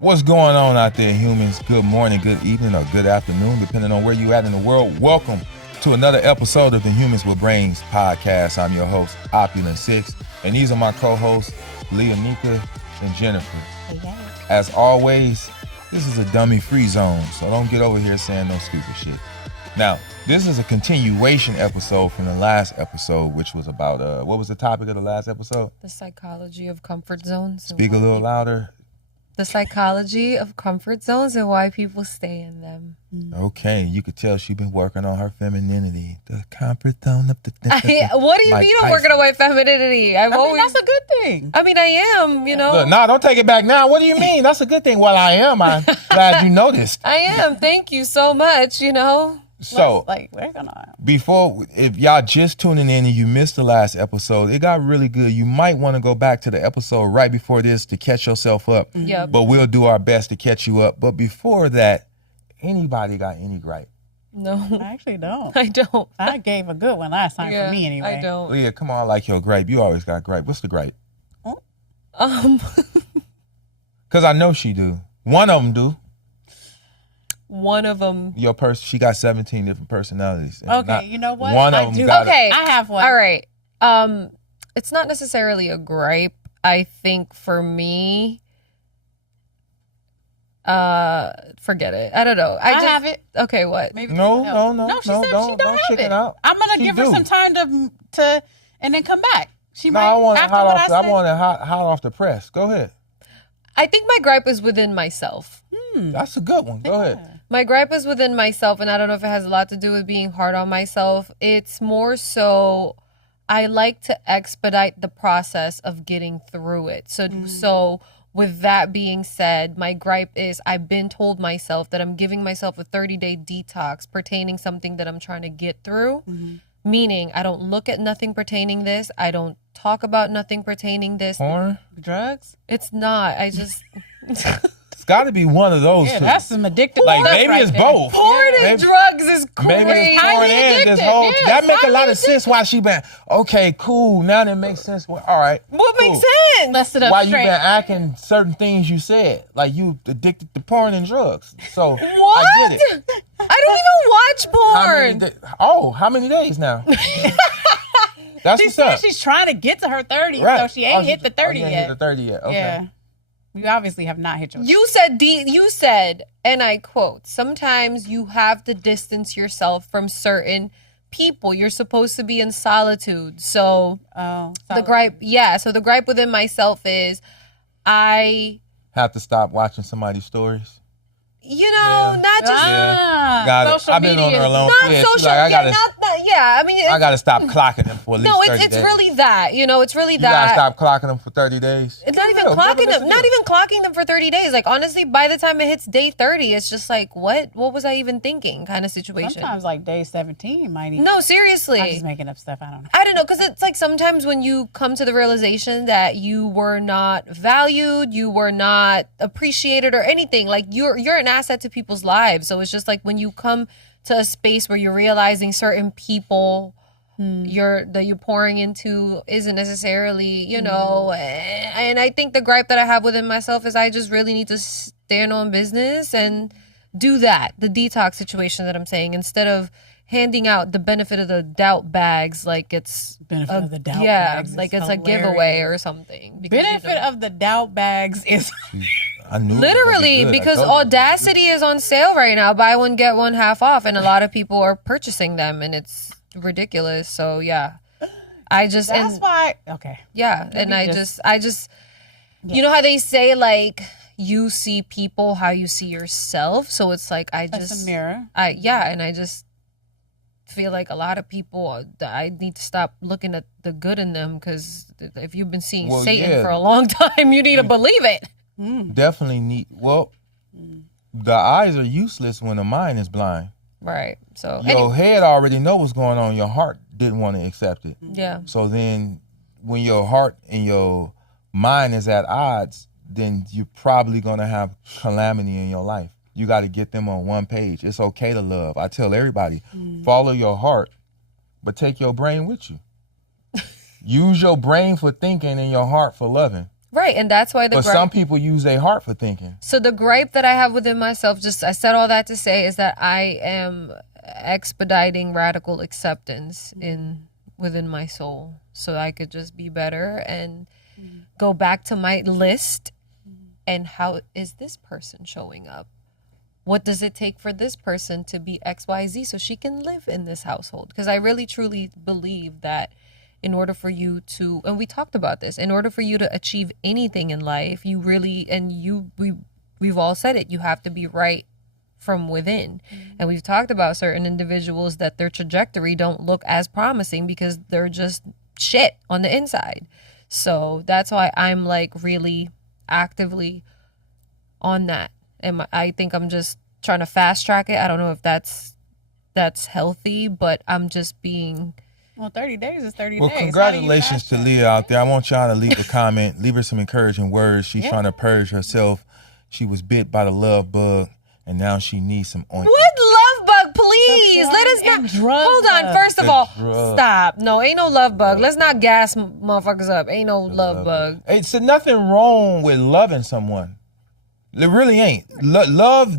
What's going on out there, humans? Good morning, good evening, or good afternoon, depending on where you at in the world. Welcome to another episode of the Humans with Brains podcast. I'm your host, Opulent Six, and these are my co-hosts, Leah, Nika, and Jennifer. Hey. As always, this is a dummy-free zone, so don't get over here saying no stupid shit. Now, this is a continuation episode from the last episode, which was about, what was the topic of the last episode? The psychology of comfort zones. Speak a little louder. The psychology of comfort zones and why people stay in them. Okay, you could tell she's been working on her femininity. The comfort zone of the... What do you mean I'm working on my femininity? I mean, that's a good thing. I mean, I am, you know. Look, no, don't take it back now. What do you mean? That's a good thing. Well, I am. I'm glad you noticed. I am. Thank you so much, you know. So, we're gonna... if y'all just tuning in and you missed the last episode, it got really good. You might want to go back to the episode right before this to catch yourself up. Yeah. But we'll do our best to catch you up. But before that, anybody got any gripe? No. I actually don't. I don't. I gave a good one last time for me anyway. I don't. Leah, come on, I like your gripe. You always got gripe. What's the gripe? Because I know she do. One of them do. One of them. Your person, she got 17 different personalities. Okay, you know what? One of them got Okay. I have one. All right. It's not necessarily a gripe. I think for me, forget it. I don't know. I have it. Okay, what? Maybe No, she said she don't have check it. out. I'm gonna She give her do. some time to and then come back. She No, might I want it after hot what off. I I said. want it hot off the press. Go ahead. I think my gripe is within myself. That's a good one. Go ahead. My gripe is within myself, and I don't know if it has a lot to do with being hard on myself. It's more so I like to expedite the process of getting through it. So with that being said, my gripe is I've been told myself that I'm giving myself a 30-day detox pertaining something that I'm trying to get through. Meaning I don't look at nothing pertaining this. I don't talk about nothing pertaining this. Porn? Drugs? It's not. I just... It's got to be one of those Yeah, two. that's some addictive. Like, stuff maybe right it's there. both. Porn and Maybe- drugs is crazy. Maybe it's porn Highly and this addictive, whole... yes, that make a highly lot of sense why she been... Okay, cool. Now that makes sense. Well, all right. What cool. makes sense? Let's sit up Why you straight. been acting certain things you said. Like you addicted to porn and drugs. So, What? I get it. I don't even watch porn. How many days now? That's She what's said up. she's trying to get to her 30, Right. so she ain't hit the 30 you ain't yet. hit the 30 yet. Okay. Yeah. You obviously have not hit your... You said, and I quote, sometimes you have to distance yourself from certain people. You're supposed to be in solitude. So the gripe within myself is I, Have to stop watching somebody's stories. Not just Got it. social I've been on media. her alone. not Yeah, social. she's like, I mean, I gotta stop clocking them for at least no, 30 it's days. really that. It's really You gotta that. stop clocking them for 30 days. It's not even Yeah, clocking whatever them. this Not is. even clocking them for 30 days. Like, honestly, by the time it hits day 30, it's just like, what? What was I even thinking? Kind of situation. Sometimes like day 17 might even... No, seriously. I'm just making up stuff. I don't know. I don't know, because it's like sometimes when you come to the realization that you were not valued, you were not appreciated or anything, like you're an asset to people's lives. So it's just like when you come to a space where you're realizing certain people that you're pouring into isn't necessarily, and I think the gripe that I have within myself is I just really need to stand on business and do that, the detox situation that I'm saying, instead of handing out the benefit of the doubt bags like it's Benefit of the doubt yeah, bags is like it's a hilarious. giveaway or something. Because, Benefit of the doubt bags is... I knew it was literally, gonna be good. I because told you. Audacity is on sale right now. Buy one, get one half off. And a lot of people are purchasing them and it's ridiculous. So yeah, That's why... Okay. yeah. And I just, you know how they say like, you see people how you see yourself. So it's like, That's a mirror. and I just feel like a lot of people, I need to stop looking at the good in them, because if you've been seeing Satan yeah. for a long time, you need to believe it. Definitely need... Well, the eyes are useless when the mind is blind. Right. So Your head already know what's going on. Your heart didn't want to accept it. yeah. So then when your heart and your mind is at odds, then you're probably going to have calamity in your life. You got to get them on one page. It's okay to love. I tell everybody, follow your heart, but take your brain with you. Use your brain for thinking and your heart for loving. Right, and that's why But some people use their heart for thinking. So the gripe that I have within myself, I said all that to say, is that I am expediting radical acceptance within my soul, so I could just be better and go back to my list. And how is this person showing up? What does it take for this person to be XYZ so she can live in this household? Because I really truly believe that in order for you to, and we talked about this, in order for you to achieve anything in life, you really, and we've all said it, you have to be right from within. And we've talked about certain individuals that their trajectory don't look as promising because they're just shit on the inside. So that's why I'm like really actively on that. And I think I'm just trying to fast track it. I don't know if that's healthy, but I'm just being... Well, 30 days is 30 days. Well, congratulations to Leah out there. I want y'all to leave a comment. Leave her some encouraging words. She's trying to purge herself. She was bit by the love bug, and now she needs some ointment. What love bug? Please, let us not... Hold on. First of all, stop. No, ain't no love bug. Let's not gas motherfuckers up. Ain't no love bug. It's nothing wrong with loving someone. It really ain't. Love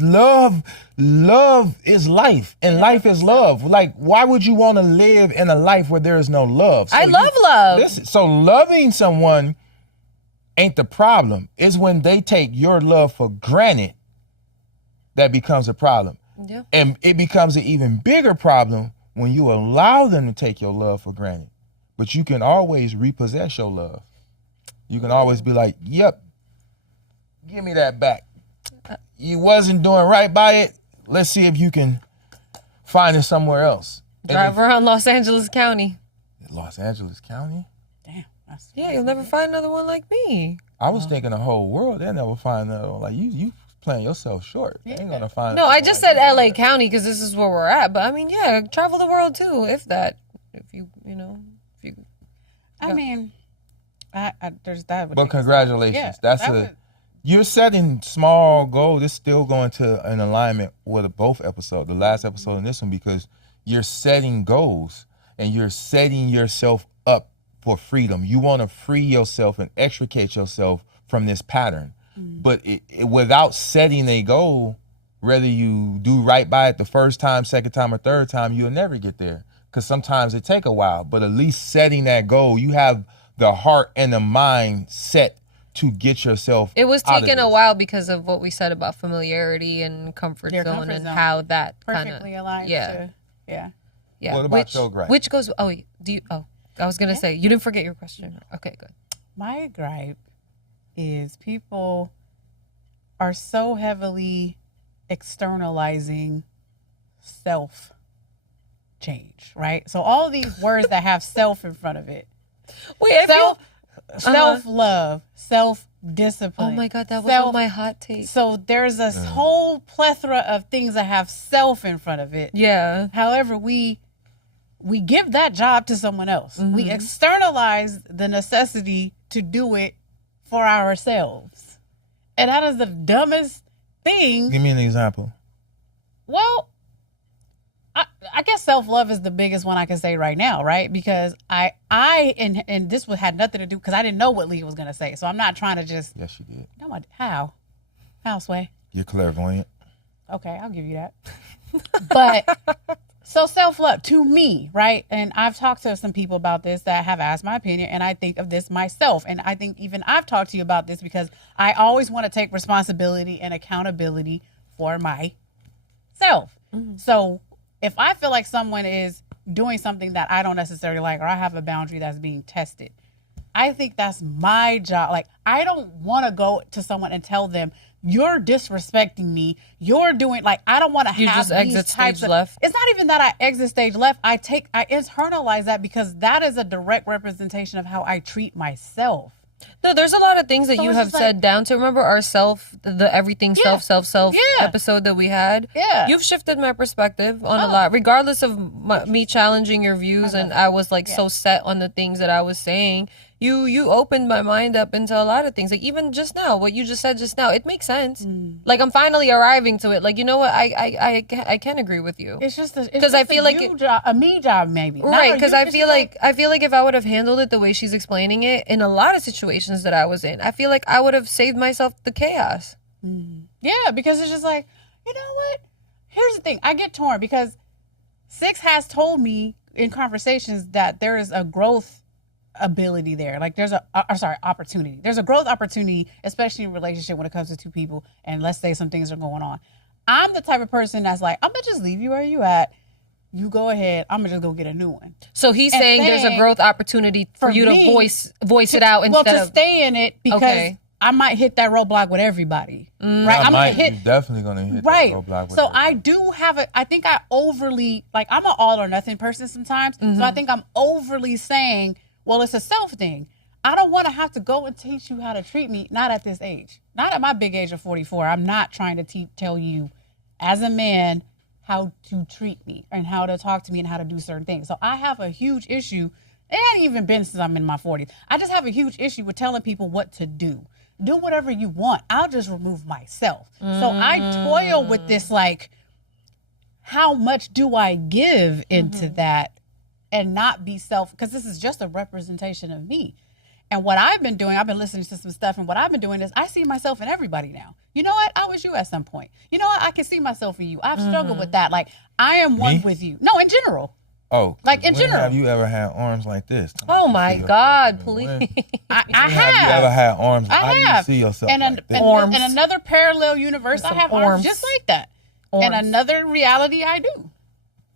is life, and life is love. Like, why would you want to live in a life where there is no love? So I love love. So loving someone ain't the problem. It's when they take your love for granted that becomes a problem. Yeah. And it becomes an even bigger problem when you allow them to take your love for granted. But you can always repossess your love. You can always be like, yep, give me that back. You wasn't doing right by it. Let's see if you can find it somewhere else. Drive around Los Angeles County. Los Angeles County? Damn. Yeah, you'll never find another one like me. I was thinking the whole world, they'll never find another one. Like, you playing yourself short. They ain't gonna find. No, I just said LA County because this is where we're at. But I mean, yeah, travel the world too, if you. I mean, there's that. But congratulations. Yeah, That's you're setting small goals. It's still going to an alignment with both episodes, the last episode and this one, because you're setting goals and you're setting yourself up for freedom. You want to free yourself and extricate yourself from this pattern. But without setting a goal, whether you do right by it the first time, second time, or third time, you'll never get there. Because sometimes it take a while. But at least setting that goal, you have the heart and the mind set to get yourself. It was taking a while because of what we said about familiarity and comfort zone and how that perfectly aligned. Yeah. What about your gripe? Which goes? I was gonna say you didn't forget your question. Okay, good. My gripe is people are so heavily externalizing self change, right? So all these words that have self in front of it. Wait, self-love, self-discipline. Oh my God, that was on my hot take. So there's a whole plethora of things that have self in front of it. Yeah. However, we give that job to someone else. Mm-hmm. We externalize the necessity to do it for ourselves. And that is the dumbest thing. Give me an example. Well, I guess self-love is the biggest one I can say right now, right? Because and this had nothing to do, because I didn't know what Leah was going to say. So I'm not trying to just... Yes, you did. No, how? How, Sway? You're clairvoyant. Okay, I'll give you that. But, so self-love to me, right? And I've talked to some people about this that have asked my opinion, and I think of this myself. And I think even I've talked to you about this because I always want to take responsibility and accountability for myself. Mm-hmm. So if I feel like someone is doing something that I don't necessarily like, or I have a boundary that's being tested, I think that's my job. Like, I don't want to go to someone and tell them, you're disrespecting me. You're doing, like, I don't want to have just these exit types stage of... left. It's not even that I exit stage left. I internalize that because that is a direct representation of how I treat myself. No, there's a lot of things that you have said down to. Remember our the everything self episode that we had? Yeah. You've shifted my perspective on a lot, regardless of me challenging your views. And I was like so set on the things that I was saying. you opened my mind up into a lot of things. Like even just now, what you just said just now, it makes sense. Like I'm finally arriving to it. Like, you know what, I can agree with you. It's just because I feel like a me job maybe, right? Because I feel like if I would have handled it the way she's explaining it in a lot of situations that I was in, I feel like I would have saved myself the chaos. Yeah, because it's just like, you know what? Here's the thing. I get torn because Six has told me in conversations that there is a growth ability there. Like there's opportunity. There's a growth opportunity, especially in a relationship when it comes to two people. And let's say some things are going on. I'm the type of person that's like, I'm going to just leave you where you at. You go ahead. I'm going to just go get a new one. So he's saying there's a growth opportunity for you to voice it out instead of stay in it because I might hit that roadblock with everybody. Right? You're definitely going to hit that roadblock with everybody. I do have I think I overly, like I'm an all or nothing person sometimes. So I think I'm overly saying, well, it's a self thing. I don't want to have to go and teach you how to treat me. Not at this age. Not at my big age of 44. I'm not trying to tell you as a man how to treat me and how to talk to me and how to do certain things. So I have a huge issue. It hasn't even been since I'm in my 40s. I just have a huge issue with telling people what to do. Do whatever you want. I'll just remove myself. So I toil with this, like, how much do I give into that and not be because this is just a representation of me. And what I've been doing, I've been listening to some stuff, and what I've been doing is I see myself in everybody now. You know what? I was you at some point. You know what? I can see myself in you. I've struggled with that. Like, I am one with you. No, in general. Oh, like in general. Have you ever had arms like this? Oh my God, please. I have. Have you ever had arms? I have. Do you see yourself and like this? In another parallel universe, I have arms just like that. In another reality, I do.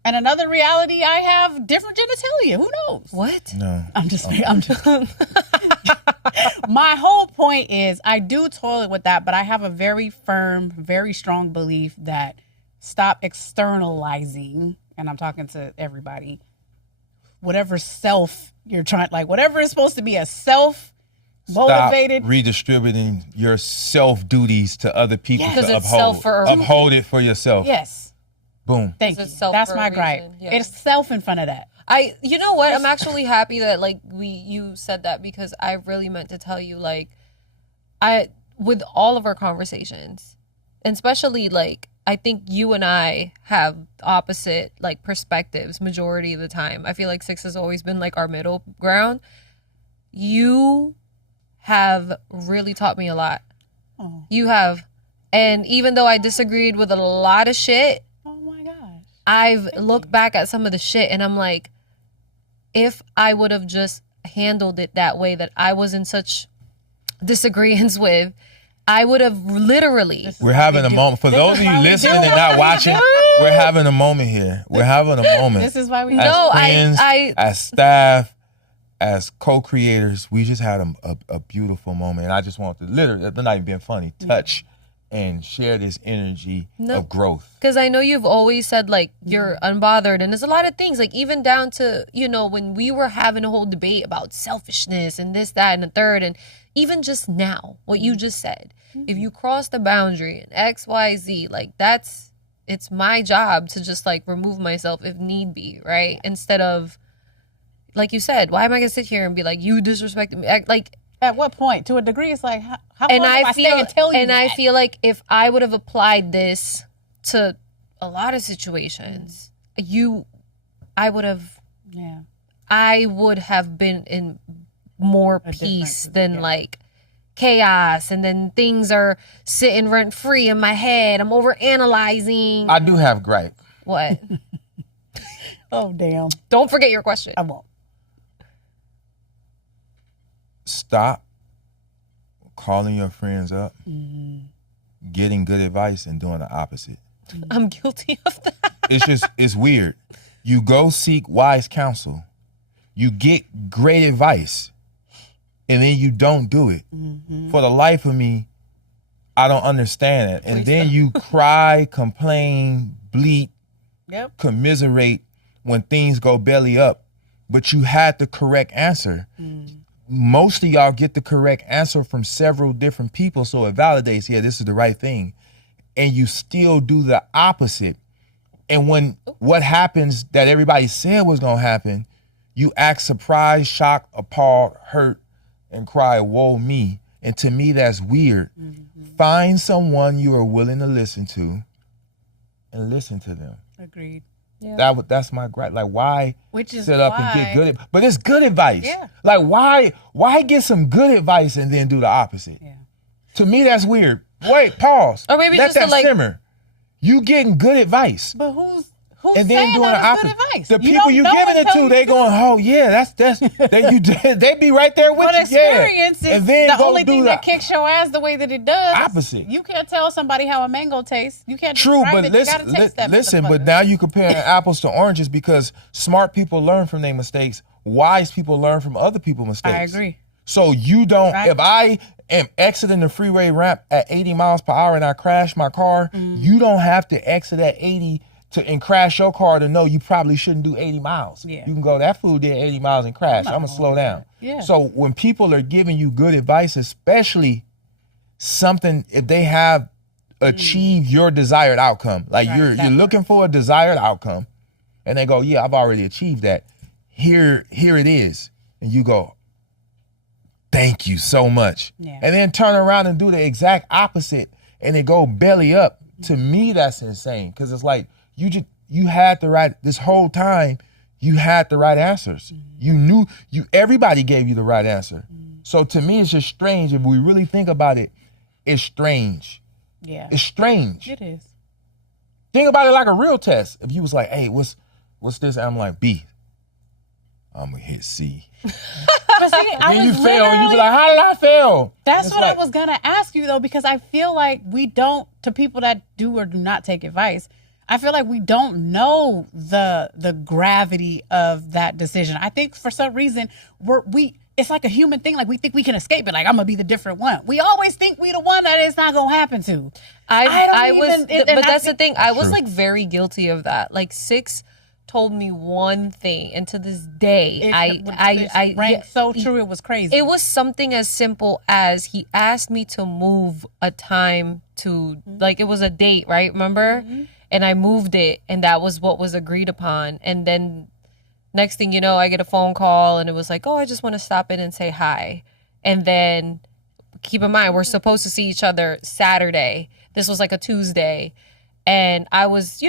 And another reality, I have different genitalia. Who knows? What? No. I'm just My whole point is I do toil with that, but I have a very firm, very strong belief that stop externalizing, and I'm talking to everybody, whatever self you're trying, like whatever is supposed to be a self-motivated. Stop redistributing your self-duties to other people to uphold. Uphold it for yourself. Yes. Boom. Thank you. That's my gripe. Yeah. It's self in front of that. You know what? I'm actually happy that you said that, because I really meant to tell you, like, with all of our conversations, and especially like, I think you and I have opposite like perspectives majority of the time. I feel like Six has always been like our middle ground. You have really taught me a lot. Oh. You have. And even though I disagreed with a lot of shit, I've looked back at some of the shit and I'm like, if I would have just handled it that way that I was in such disagreements with, I would have literally. We're having a moment. For those of you listening and not watching, we're having a moment here. We're having a moment. This is why we as friends, as staff, as co-creators, we just had a beautiful moment. And I just want to literally, they're not even being funny, touch and share this energy of growth. Because I know you've always said, like, you're unbothered. And there's a lot of things, like, even down to, you know, when we were having a whole debate about selfishness and this, that, and the third. And even just now, what you just said, if you cross the boundary and X, Y, Z, like, it's my job to just, like, remove myself if need be, right? Instead of, like you said, why am I going to sit here and be like, you disrespected me? Like, at what point? To a degree, it's like, how long do I stay and tell you that? I feel like if I would have applied this to a lot of situations, I would have been in more peace than like chaos, and then things are sitting rent free in my head. I'm over analyzing. I do have gripe. What? Oh, damn. Don't forget your question. I won't. Stop calling your friends up, getting good advice, and doing the opposite. I'm guilty of that. It's weird. You go seek wise counsel, you get great advice, and then you don't do it. For the life of me, I don't understand it. And then you cry, complain, bleat, commiserate when things go belly up, but you had the correct answer. Most of y'all get the correct answer from several different people, so it validates, yeah, this is the right thing. And you still do the opposite. And when what happens that everybody said was going to happen, you act surprised, shocked, appalled, hurt, and cry, woe me. And to me, that's weird. Find someone you are willing to listen to and listen to them. Agreed. Yeah. That's my gripe. Like, why Which is sit up and get good but it's good advice. Yeah. Like, why get some good advice and then do the opposite? Yeah. To me, that's weird. Wait, pause. Or maybe let just to, that like- simmer. You getting good advice. But who's And then saying doing the that is opposite. good advice? The You people don't you know giving it until to, they you do going, oh yeah, they be right there with But you. Yeah. experience is And then the go only do thing the that kicks your ass the way that it does. opposite. You can't tell somebody how a mango tastes. You can't True, describe but it. You gotta taste that listen, but motherfucker. now you comparing apples to oranges because smart people learn from their mistakes. Wise people learn from other people's mistakes. I agree. So you don't, Right. if I am exiting the freeway ramp at 80 miles per hour and I crash my car, you don't have to exit at 80 and crash your car to know you probably shouldn't do 80 miles. Yeah. You can go, that fool did 80 miles and crash. not I'm going to slow down. Yeah. So when people are giving you good advice, especially something, if they have achieved your desired outcome, like Right, you're that looking for a desired outcome and they go, yeah, I've already achieved that. Here it is. And you go, thank you so much. Yeah. And then turn around and do the exact opposite and it go belly up. To me, that's insane. Cause it's like you had the right, this whole time, you had the right answers. You knew everybody gave you the right answer. So to me, it's just strange. If we really think about it, it's strange. Yeah. It's strange. It is. Think about it like a real test. If you was like, hey, what's this? I'm like, B. I'm gonna hit C. But see, Then you fail and you be like, how did I fail? That's It's what like- I was gonna ask you though, because I feel like we don't, to people that do or do not take advice, I feel like we don't know the gravity of that decision. I think for some reason it's like a human thing. Like we think we can escape it. Like I'm gonna be the different one. We always think we the one that it's not gonna happen to. But that's the thing. I was True. like very guilty of that. Like Six told me one thing, and to this day, It rang so true. It was crazy. It was something as simple as he asked me to move a time to, like, it was a date, right? Remember? And I moved it, and that was what was agreed upon. And then next thing you know, I get a phone call, and it was like, oh, I just want to stop in and say hi. And then keep in mind, we're supposed to see each other Saturday. This was like a Tuesday. And I was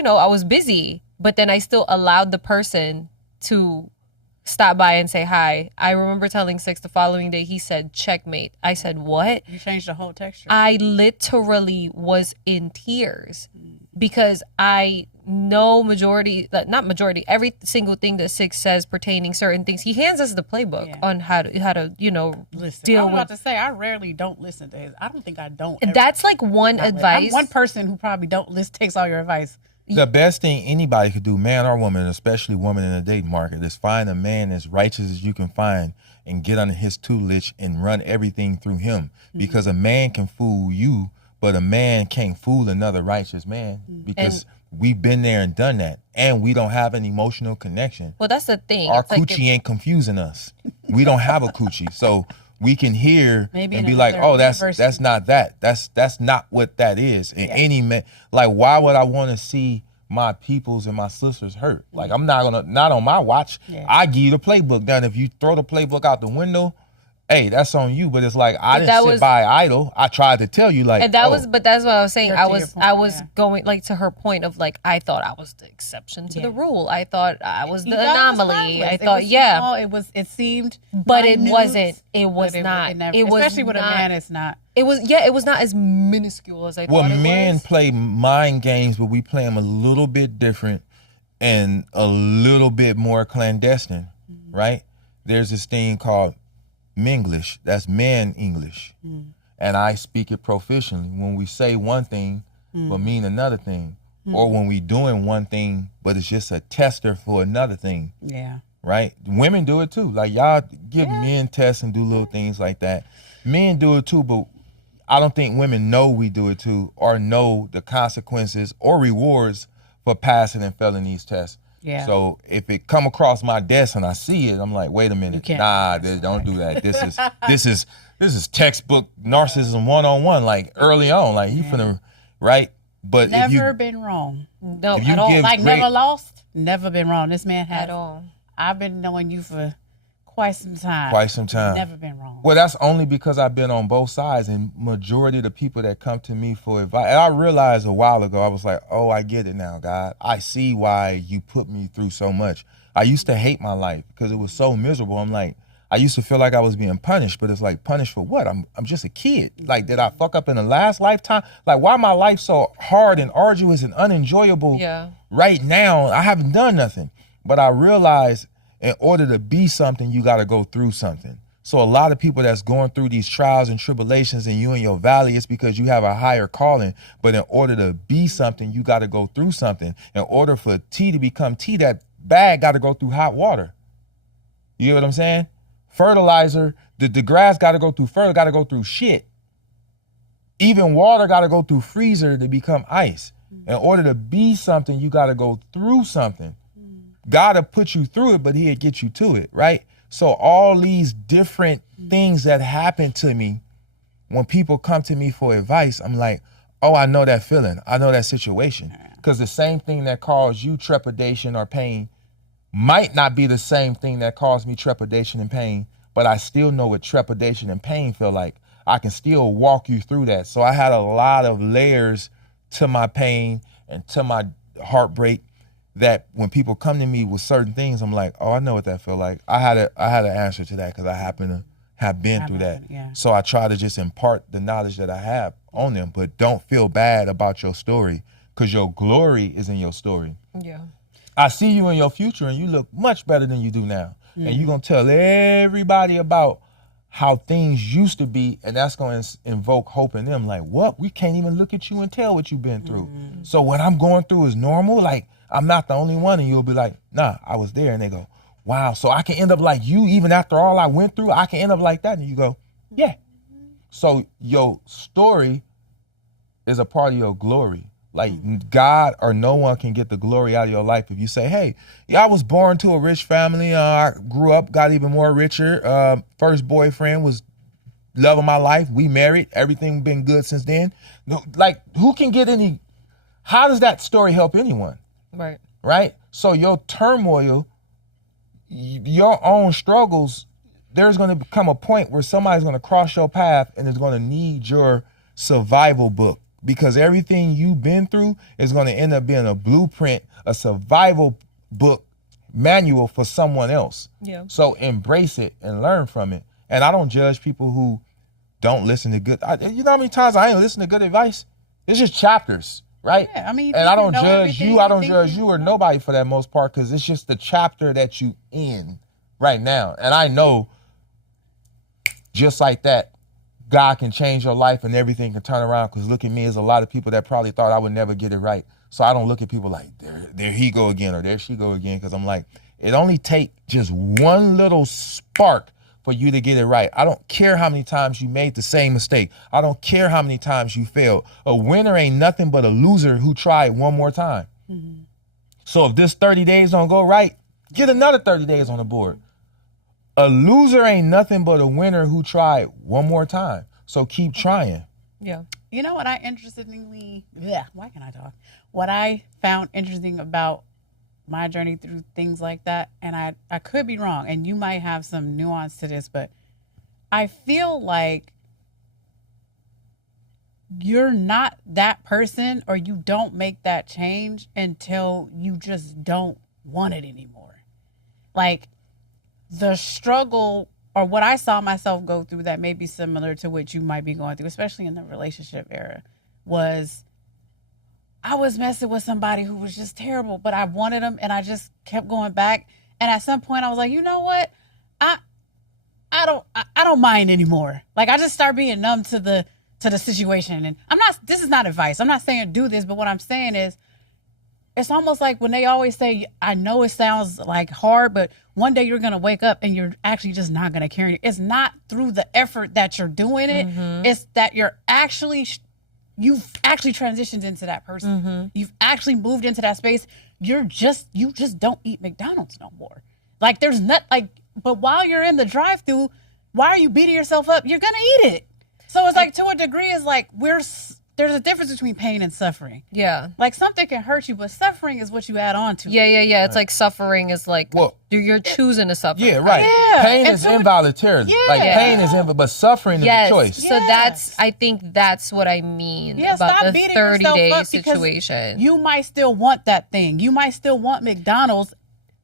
busy, but then I still allowed the person to stop by and say hi. I remember telling Six the following day, he said, checkmate. I said, what? You changed the whole texture. I literally was in tears because I know every single thing that Six says pertaining certain things. He hands us the playbook on how to Listen, deal I was with. about to say, I rarely don't listen to his. I don't think I don't. ever That's like one not listen. advice. I'm one person who probably don't listen, takes all your advice. The best thing anybody could do, man or woman, especially woman in the dating market, is find a man as righteous as you can find and get under his tutelage and run everything through him. Because a man can fool you, but a man can't fool another righteous man because we've been there and done that. And we don't have an emotional connection. Well, that's the thing. Our It's like coochie ain't confusing us. We don't have a coochie. So we can hear Maybe and in be like, another oh, that's universe. not that. That's not what that is. And any man, like, why would I want to see my peoples and my sisters hurt? Like, I'm not on my watch. Yeah. I give you the playbook. Then if you throw the playbook out the window, hey, that's on you. But it's like, I But didn't that sit was- by idle. I tried to tell you, like, and that oh, was, but that's what I was saying. To I your was point, going like to her point of like, I thought I was the exception to the rule. I thought I was the You thought it was anomaly. harmless. I It thought, was yeah, small, it seemed, but it minute, wasn't. It was but not. never- It was especially with not. a man. It's not. It was not as minuscule as I well, thought it men was. play mind games, but we play them a little bit different and a little bit more clandestine, right? There's this thing called Minglish. That's man English. And I speak it proficiently. When we say one thing, but mean another thing. Or when we doing one thing, but it's just a tester for another thing, Yeah. right? Women do it too. Like, y'all give men tests and do little things like that. Men do it too, but I don't think women know we do it too or know the consequences or rewards for passing and failing these tests. Yeah. So if it come across my desk and I see it, I'm like, wait a minute, can't- nah, don't do that. This is textbook narcissism 101, like early on, like you finna, right? But if Never you been wrong. No, if you at all. give- Like great- never lost. Never been wrong. This man has. At all. I've been knowing you for quite some time. Quite some time. Never been wrong. Well, that's only because I've been on both sides, and majority of the people that come to me for advice, and I realized a while ago, I was like, oh, I get it now, God. I see why you put me through so much. I used to hate my life because it was so miserable. I'm like, I used to feel like I was being punished, but it's like, punished for what? I'm just a kid. Like, did I fuck up in the last lifetime? Like, why my life so hard and arduous and unenjoyable right now? I haven't done nothing. But I realized in order to be something, you got to go through something. So a lot of people that's going through these trials and tribulations and you in your valley, it's because you have a higher calling. But in order to be something, you got to go through something. In order for tea to become tea, that bag got to go through hot water. You know what I'm saying? Fertilizer, the grass got to go through fertilizer, got to go through shit. Even water got to go through freezer to become ice. In order to be something, you got to go through something. God will put you through it, but he'll get you to it, right? So all these different things that happen to me, when people come to me for advice, I'm like, oh, I know that feeling. I know that situation. Because the same thing that caused you trepidation or pain might not be the same thing that caused me trepidation and pain, but I still know what trepidation and pain feel like. I can still walk you through that. So I had a lot of layers to my pain and to my heartbreak that when people come to me with certain things, I'm like, oh, I know what that feel like. I had an answer to that because I happen to have been through that. Yeah. So I try to just impart the knowledge that I have on them, but don't feel bad about your story because your glory is in your story. Yeah. I see you in your future and you look much better than you do now. And you're going to tell everybody about how things used to be, and that's going to invoke hope in them. Like, what? We can't even look at you and tell what you've been through. So what I'm going through is normal? Like, I'm not the only one. And you'll be like, nah, I was there. And they go, wow, so I can end up like you even after all I went through? I can end up like that? And you go, yeah. So your story is a part of your glory. Like God or no one can get the glory out of your life if you say, hey, yeah, I was born to a rich family. I grew up, got even more richer. First boyfriend was love of my life. We married. Everything been good since then. No, like, who can get any, how does that story help anyone? Right. Right? So your turmoil, your own struggles, there's going to come a point where somebody's going to cross your path and is going to need your survival book. Because everything you've been through is going to end up being a blueprint, a survival book manual for someone else. Yeah. So embrace it and learn from it. And I don't judge people who don't listen to good. You know how many times I ain't listen to good advice? It's just chapters, right? Yeah, I mean, and I don't judge everything you. I don't think judge you or nobody for that most part because it's just the chapter that you in right now. And I know just like that, God can change your life and everything can turn around. Because look at me, there's a lot of people that probably thought I would never get it right. So I don't look at people like, there he go again or there she go again. Because I'm like, it only take just one little spark for you to get it right. I don't care how many times you made the same mistake. I don't care how many times you failed. A winner ain't nothing but a loser who tried one more time. Mm-hmm. So if this 30 days don't go right, get another 30 days on the board. A loser ain't nothing but a winner who tried one more time. So keep trying. Yeah. You know what why can't I talk? What I found interesting about my journey through things like that, and I could be wrong, and you might have some nuance to this, but I feel like you're not that person or you don't make that change until you just don't want it anymore. Like, the struggle or what I saw myself go through that may be similar to what you might be going through, especially in the relationship era, was I was messing with somebody who was just terrible, but I wanted them and I just kept going back. And at some point I was like, you know what? I don't mind anymore. Like, I just start being numb to the situation. And this is not advice. I'm not saying do this, but what I'm saying is, it's almost like when they always say, I know it sounds like hard, but one day you're going to wake up and you're actually just not going to care. It's not through the effort that you're doing it. Mm-hmm. It's that you've actually transitioned into that person. Mm-hmm. You've actually moved into that space. You just don't eat McDonald's no more. Like, there's not but while you're in the drive-thru, why are you beating yourself up? You're going to eat it. So it's like, to a degree, it's like there's a difference between pain and suffering. Yeah. Like something can hurt you, but suffering is what you add on to. Yeah. It's like suffering is like, Well, you're choosing to suffer. Yeah, right. Yeah. Pain And is so involuntary. Yeah. Like pain is but suffering is a choice. So I think that's what I mean about stop the beating 30-day yourself up because situation. You might still want that thing. You might still want McDonald's.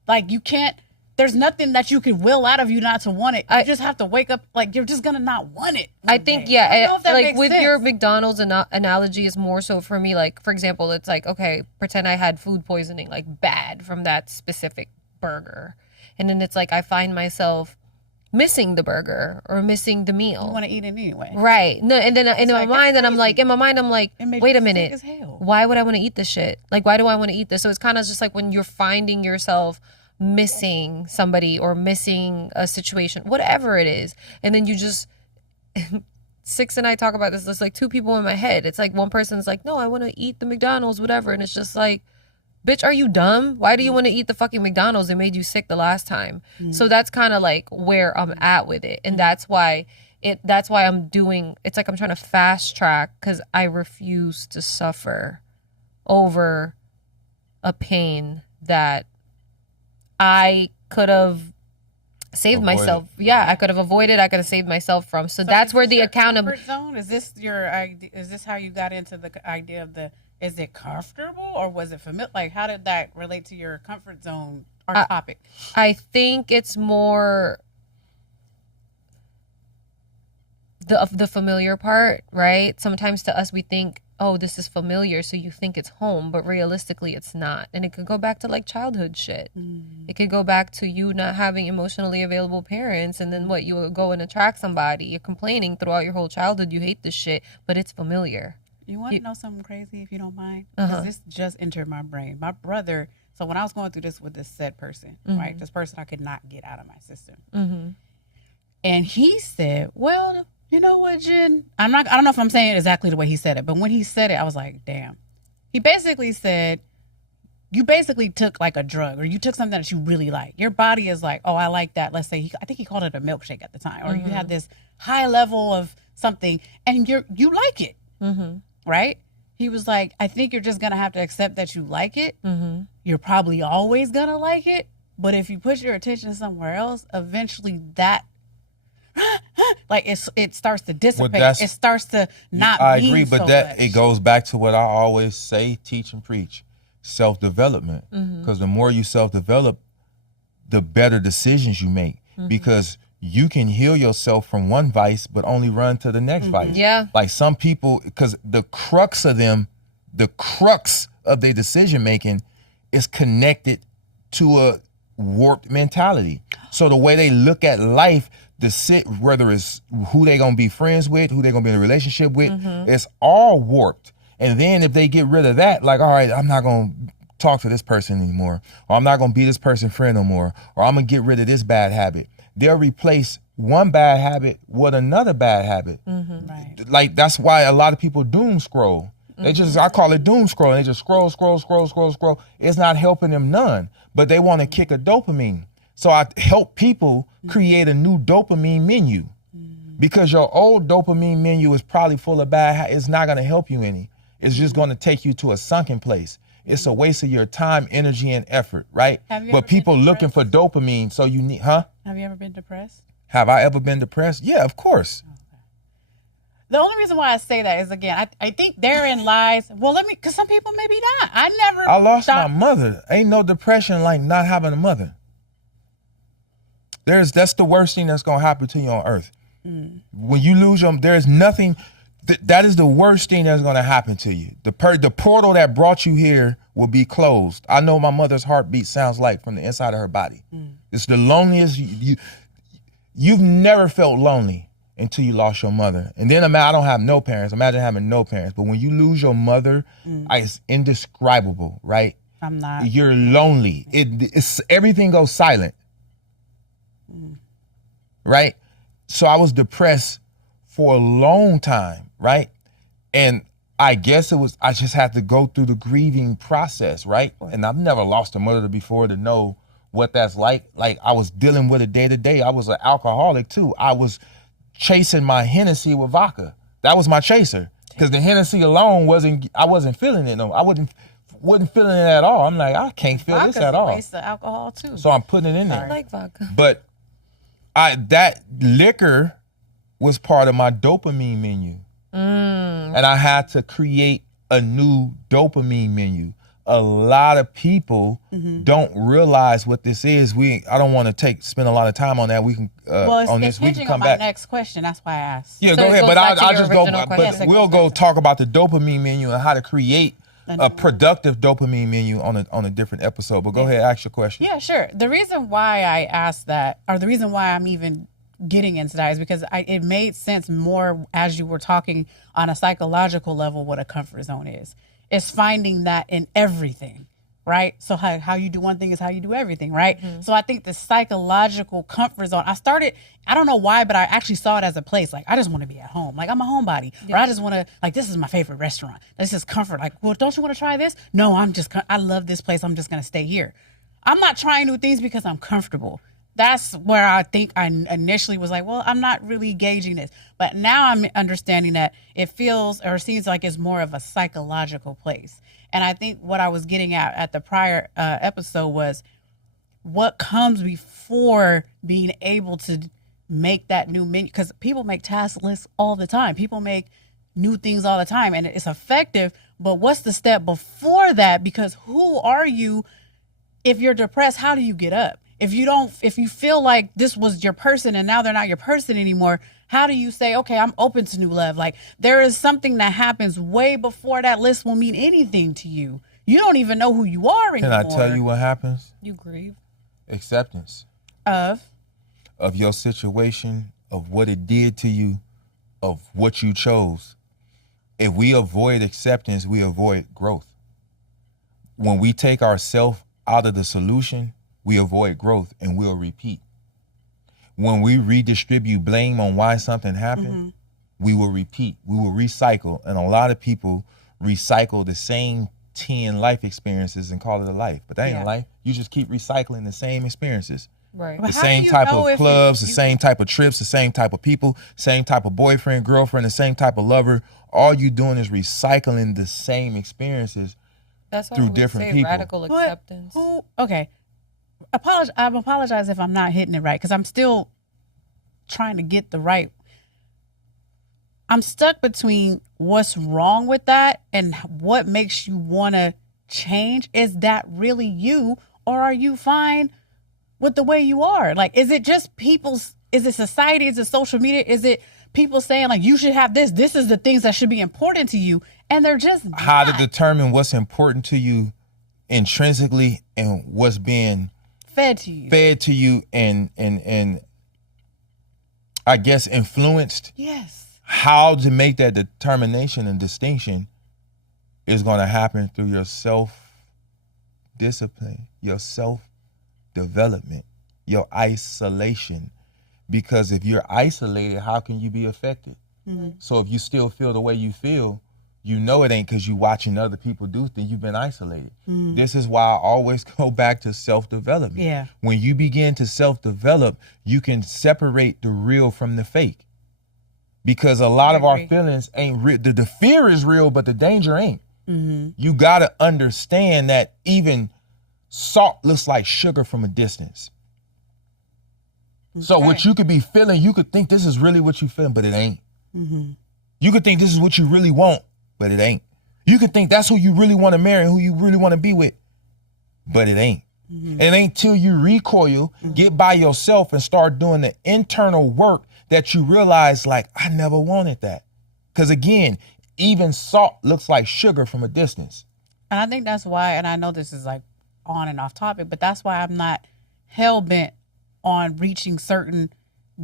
Like you can't. There's nothing that you can will out of you not to want it. You just have to wake up like you're just gonna not want it. I think, I don't know if that like makes with sense. your McDonald's analogy is more so for me, like, for example, it's like, okay, pretend I had food poisoning, like bad from that specific burger. And then it's like, I find myself missing the burger or missing the meal. You want to eat it anyway. Right. No, and then in my mind, I'm like, It makes wait you a minute. sick as hell. Why would I want to eat this shit? Like, why do I want to eat this? So it's kind of just like when you're finding yourself missing somebody or missing a situation, whatever it is. And then you just, Six and I talk about this. There's like two people in my head. It's like one person's like, no, I want to eat the McDonald's, whatever. And it's just like, bitch, are you dumb? Why do you want to eat the fucking McDonald's? It made you sick the last time. So that's kind of like where I'm at with it. And that's why I'm doing, it's like I'm trying to fast track because I refuse to suffer over a pain that I could have saved myself. Yeah, I could have avoided. I could have saved myself from. So that's where the accountability zone. Is this your idea? Is this how you got into the idea of the? Is it comfortable or was it familiar? Like, how did that relate to your comfort zone or topic? I think it's more the familiar part, right? Sometimes to us we think, oh, this is familiar, so you think it's home, but realistically it's not. And it could go back to like childhood shit. It could go back to you not having emotionally available parents, and then what, you would go and attract somebody. You're complaining throughout your whole childhood, you hate this shit, but it's familiar. You want to know something crazy, if you don't mind? Because this just entered my brain. My brother, so when I was going through this with this said person, right? This person I could not get out of my system. And he said, well, you know what, Jen? I don't know if I'm saying it exactly the way he said it, but when he said it, I was like, damn. He basically said, you basically took like a drug, or you took something that you really like. Your body is like, oh, I like that. Let's say, I think he called it a milkshake at the time. Or you had this high level of something and you like it. Right? He was like, I think you're just going to have to accept that you like it. You're probably always going to like it. But if you put your attention somewhere else, eventually that, like it starts to dissipate. It starts to not I mean agree, but so that much. it goes back to what I always say, teach and preach. Self-development. Because the more you self-develop, the better decisions you make. Because you can heal yourself from one vice, but only run to the next vice. Yeah. Like some people, because the crux of their decision making is connected to a warped mentality. So the way they look at life, whether it's who they gonna be friends with, who they gonna be in a relationship with, it's all warped. And then if they get rid of that, like, all right, I'm not gonna talk to this person anymore, or I'm not gonna be this person's friend no more, or I'm gonna get rid of this bad habit. They'll replace one bad habit with another bad habit. Right. Like that's why a lot of people doom scroll. They I call it doom scroll. They just scroll. It's not helping them none, but they want to kick a dopamine. So I help people create a new dopamine menu, because your old dopamine menu is probably full of bad. It's not going to help you any. It's just going to take you to a sunken place. It's a waste of your time, energy, and effort, right? But people looking for dopamine, so you need, Have you ever been depressed? Have I ever been depressed? Yeah, of course. The only reason why I say that is, again, I think therein lies, because some people maybe not. I lost my mother. Ain't no depression like not having a mother. That's the worst thing that's gonna happen to you on earth. When you lose there's nothing, that is the worst thing that's gonna happen to you. The portal that brought you here will be closed. I know my mother's heartbeat sounds like from the inside of her body. It's the loneliest, you've never felt lonely until you lost your mother. And then I don't have no parents. Imagine having no parents. But when you lose your mother, it's indescribable, right? I'm not. You're lonely. It's everything goes silent. Right? So I was depressed for a long time, right? And I guess I just had to go through the grieving process, right? And I've never lost a mother before to know what that's like. Like, I was dealing with it day to day. I was an alcoholic too. I was chasing my Hennessy with vodka. That was my chaser. Because the Hennessy alone I wasn't feeling it. No, I wasn't feeling it at all. I'm like, I can't feel this at all. Vodka's a waste of alcohol too. So I'm putting it in I there. like vodka. But that liquor was part of my dopamine menu. And I had to create a new dopamine menu. A lot of people don't realize what this is. I don't want to spend a lot of time on that. We can on this. We can come back. My next question. That's why I asked. Yeah, So go it ahead. goes But back to I'll your just go. original But question. we'll go talk about the dopamine menu and how to create a productive dopamine menu on a different episode. But go ahead, ask your question. Yeah, sure. The reason why I asked that, or the reason why I'm even getting into that, is because it made sense more as you were talking on a psychological level what a comfort zone is. It's finding that in everything, right? So how you do one thing is how you do everything, right? So I think the psychological comfort zone, I don't know why, but I actually saw it as a place. Like, I just want to be at home. Like, I'm a homebody. Or I just want to, like, this is my favorite restaurant. This is comfort. Like, well, don't you want to try this? No, I love this place. I'm just going to stay here. I'm not trying new things because I'm comfortable. That's where I think I initially was like, well, I'm not really gauging this. But now I'm understanding that it feels or seems like it's more of a psychological place. And I think what I was getting at the prior episode was what comes before being able to make that new menu. Because people make task lists all the time. People make new things all the time. And it's effective. But what's the step before that? Because who are you? If you're depressed, how do you get up? If you feel like this was your person and now they're not your person anymore, how do you say, okay, I'm open to new love? Like, there is something that happens way before that list will mean anything to you. You don't even know who you are anymore. Can I tell you what happens? You grieve. Acceptance Of your situation, of what it did to you, of what you chose. If we avoid acceptance, we avoid growth. When we take ourselves out of the solution, we avoid growth and we'll repeat. When we redistribute blame on why something happened, we will repeat. We will recycle. And a lot of people recycle the same 10 life experiences and call it a life. But that ain't a life. You just keep recycling the same experiences. Right. The same type of clubs, the same type of trips, the same type of people, same type of boyfriend, girlfriend, the same type of lover. All you doing is recycling the same experiences That's why through I would different say people. radical acceptance. Okay. I apologize if I'm not hitting it right, because I'm still trying to get the right. I'm stuck between what's wrong with that and what makes you want to change. Is that really you, or are you fine with the way you are? Like, is it just is it society? Is it social media? Is it people saying like, you should have this? This is the things that should be important to you. And they're just how not. to determine what's important to you intrinsically and what's being fed to you and I guess influenced. Yes. How to make that determination and distinction is going to happen through your self-discipline, your self-development, your isolation. Because if you're isolated, how can you be affected? So if you still feel the way you feel, you know it ain't because you watching other people do things. You've been isolated. This is why I always go back to self-development. Yeah. When you begin to self-develop, you can separate the real from the fake. Because a lot of our feelings ain't real. The fear is real, but the danger ain't. You got to understand that even salt looks like sugar from a distance. So what you could be feeling, you could think this is really what you feeling, but it ain't. You could think this is what you really want, but it ain't. You could think that's who you really want to marry and who you really want to be with, but it ain't. It ain't till you recoil, get by yourself and start doing the internal work that you realize, like, I never wanted that. Because again, even salt looks like sugar from a distance. And I think that's why, and I know this is like on and off topic, but that's why I'm not hell-bent on reaching certain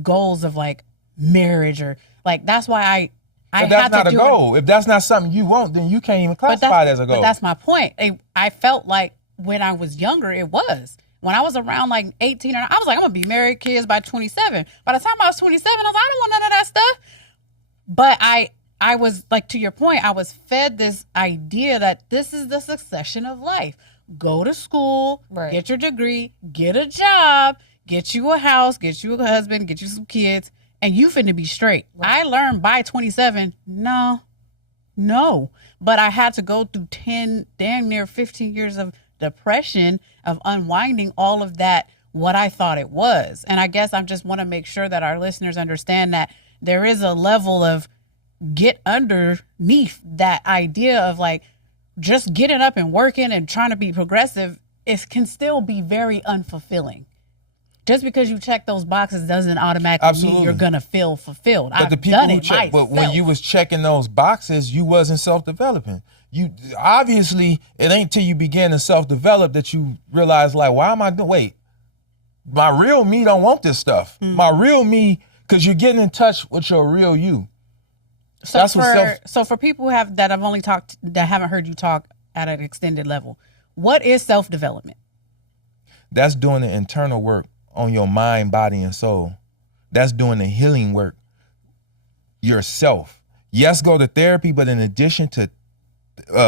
goals of like marriage, or like, that's why If that's not a goal. If that's not something you want, then you can't even classify it as a goal. But that's my point. I felt like when I was younger, it was. When I was around like 18, I was like, I'm going to be married, kids by 27. By the time I was 27, I was like, I don't want none of that stuff. But I was, like, to your point, I was fed this idea that this is the succession of life. Go to school, get your degree, get a job, get you a house, get you a husband, get you some kids, and you finna be straight. I learned by 27, no, No, but I had to go through 10, damn near 15 years of depression, of unwinding all of that, what I thought it was. And I guess I just want to make sure that our listeners understand that there is a level of get underneath that idea of like just getting up and working and trying to be progressive. It can still be very unfulfilling. Just because you check those boxes doesn't automatically mean you're gonna feel fulfilled. But the people who check, but when you was checking those boxes, you wasn't self-developing. You obviously, it ain't till you begin to self-develop that you realize, like, why am I doing? Wait, my real me don't want this stuff. My real me, because you're getting in touch with your real you. So for people that have only talked, that haven't heard you talk at an extended level, what is self-development? That's doing the internal work on your mind, body, and soul. That's doing the healing work yourself. Yes, go to therapy, but in addition to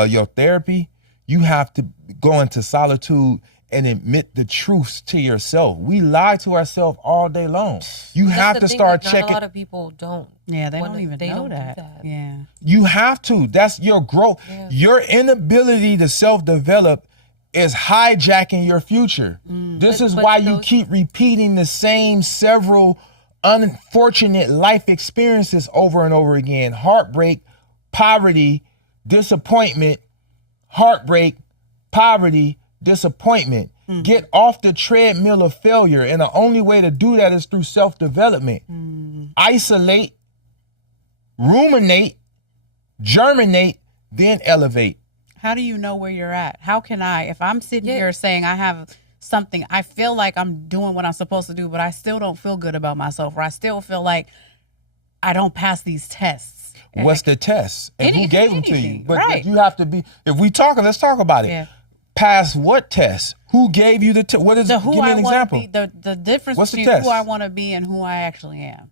your therapy, you have to go into solitude and admit the truths to yourself. We lie to ourselves all day long. You have to start checking. A lot of people don't. Yeah, they don't even know that. Yeah. You have to. That's your growth. Yeah. Your inability to self-develop is hijacking your future. This is why you keep repeating the same several unfortunate life experiences over and over again. Heartbreak, poverty, disappointment, heartbreak, poverty, disappointment. Get off the treadmill of failure. And the only way to do that is through self-development. Isolate, ruminate, germinate, then elevate. How do you know where you're at? How can I, if I'm sitting here saying I have something, I feel like I'm doing what I'm supposed to do, but I still don't feel good about myself, or I still feel like I don't pass these tests. What's the test? And who gave them to you? But you have to be, if we talking, let's talk about it. Yeah. Pass what test? Who gave you the test? What is it? Give me an example. The difference between who I want to be and who I actually am.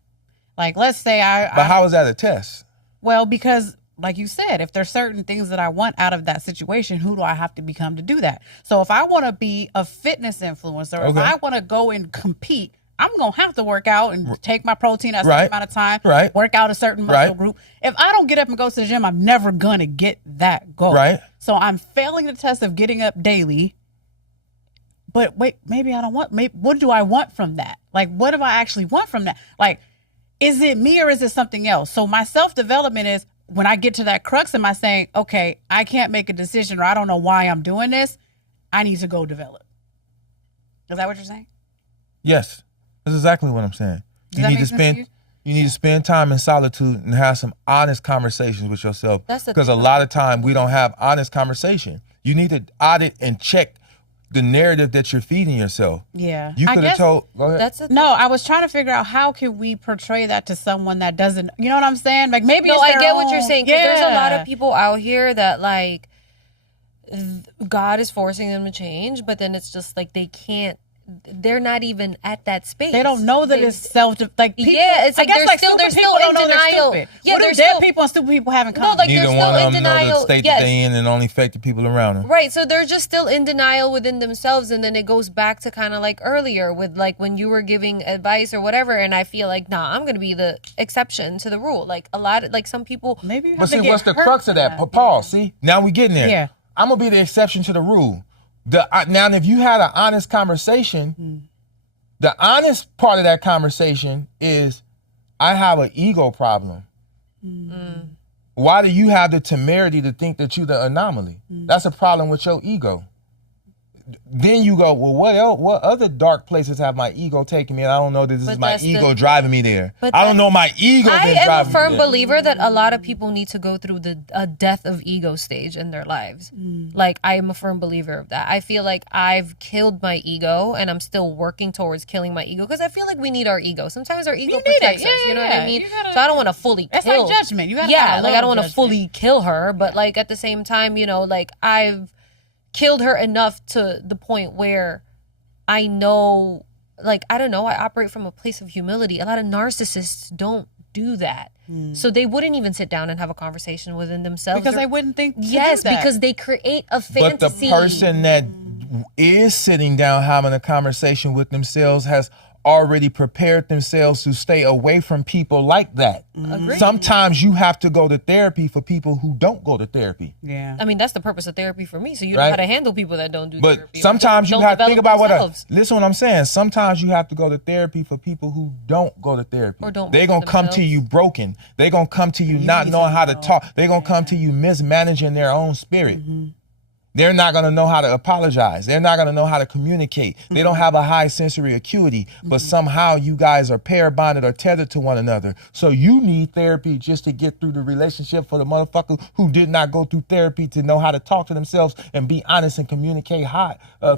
Like, let's say But how is that a test? Well, because like you said, if there's certain things that I want out of that situation, who do I have to become to do that? So if I want to be a fitness influencer, if I want to go and compete, I'm going to have to work out and take my protein at a certain amount of time, work out a certain muscle group. If I don't get up and go to the gym, I'm never going to get that goal. So I'm failing the test of getting up daily. But wait, maybe I don't want, what do I want from that? Like, what do I actually want from that? Like, is it me or is it something else? So my self-development is, when I get to that crux, am I saying, okay, I can't make a decision, or I don't know why I'm doing this, I need to go develop. Is that what you're saying? Yes, that's exactly what I'm saying. You need to spend time in solitude and have some honest conversations with yourself. Because a lot of time we don't have honest conversation. You need to audit and check the narrative that you're feeding yourself. Yeah. You could have told, go ahead. No, I was trying to figure out how can we portray that to someone that doesn't, you know what I'm saying? Like, maybe I get what you're saying. Because there's a lot of people out here that, like, God is forcing them to change, but then it's just like they can't, they're not even at that space. They don't know that it's like people, it's like they're still in denial. Yeah, what do dead people and stupid people have in common? Neither one of them know the state that they in and only affect the people around them. Right, so they're just still in denial within themselves, and then it goes back to kind of like earlier with like when you were giving advice or whatever, and I feel like, I'm going to be the exception to the rule. Like a lot of, like some people. Maybe you have to get what's the crux of that? Pause, see? Now we getting there. Yeah. I'm going to be the exception to the rule. Now, if you had an honest conversation, the honest part of that conversation is, I have an ego problem. Why do you have the temerity to think that you're the anomaly? That's a problem with your ego. Then you go, well, what else? What other dark places have my ego taken me? And I don't know that this is my ego driving me there. I don't know my ego. I am a firm believer that a lot of people need to go through a death of ego stage in their lives. Like, I am a firm believer of that. I feel like I've killed my ego, and I'm still working towards killing my ego, because I feel like we need our ego. Sometimes our ego protects us. You know what I mean? So I don't want to fully kill. It's like judgment. You gotta like I don't want to fully kill her, but like at the same time, you know, like I've killed her enough to the point where I know, like, I don't know, I operate from a place of humility. A lot of narcissists don't do that. So they wouldn't even sit down and have a conversation within themselves. Because they wouldn't think to do Yes, that. because they create a fantasy. But the person that is sitting down having a conversation with themselves has already prepared themselves to stay away from people like that. Agreed. Sometimes you have to go to therapy for people who don't go to therapy. Yeah. I mean, that's the purpose of therapy for me. So you know Right. how to handle people that don't do But therapy. or sometimes you don't have to think develop about themselves. listen what I'm saying. Sometimes you have to go to therapy for people who don't go to therapy. Or don't They're work going to come to themselves. you broken. They're going to come to you not need knowing to how to know. talk. They're going to come to you mismanaging their own spirit. They're not going to know how to apologize. They're not going to know how to communicate. They don't have a high sensory acuity, but somehow you guys are pair bonded or tethered to one another. So you need therapy just to get through the relationship for the motherfucker who did not go through therapy to know how to talk to themselves and be honest and communicate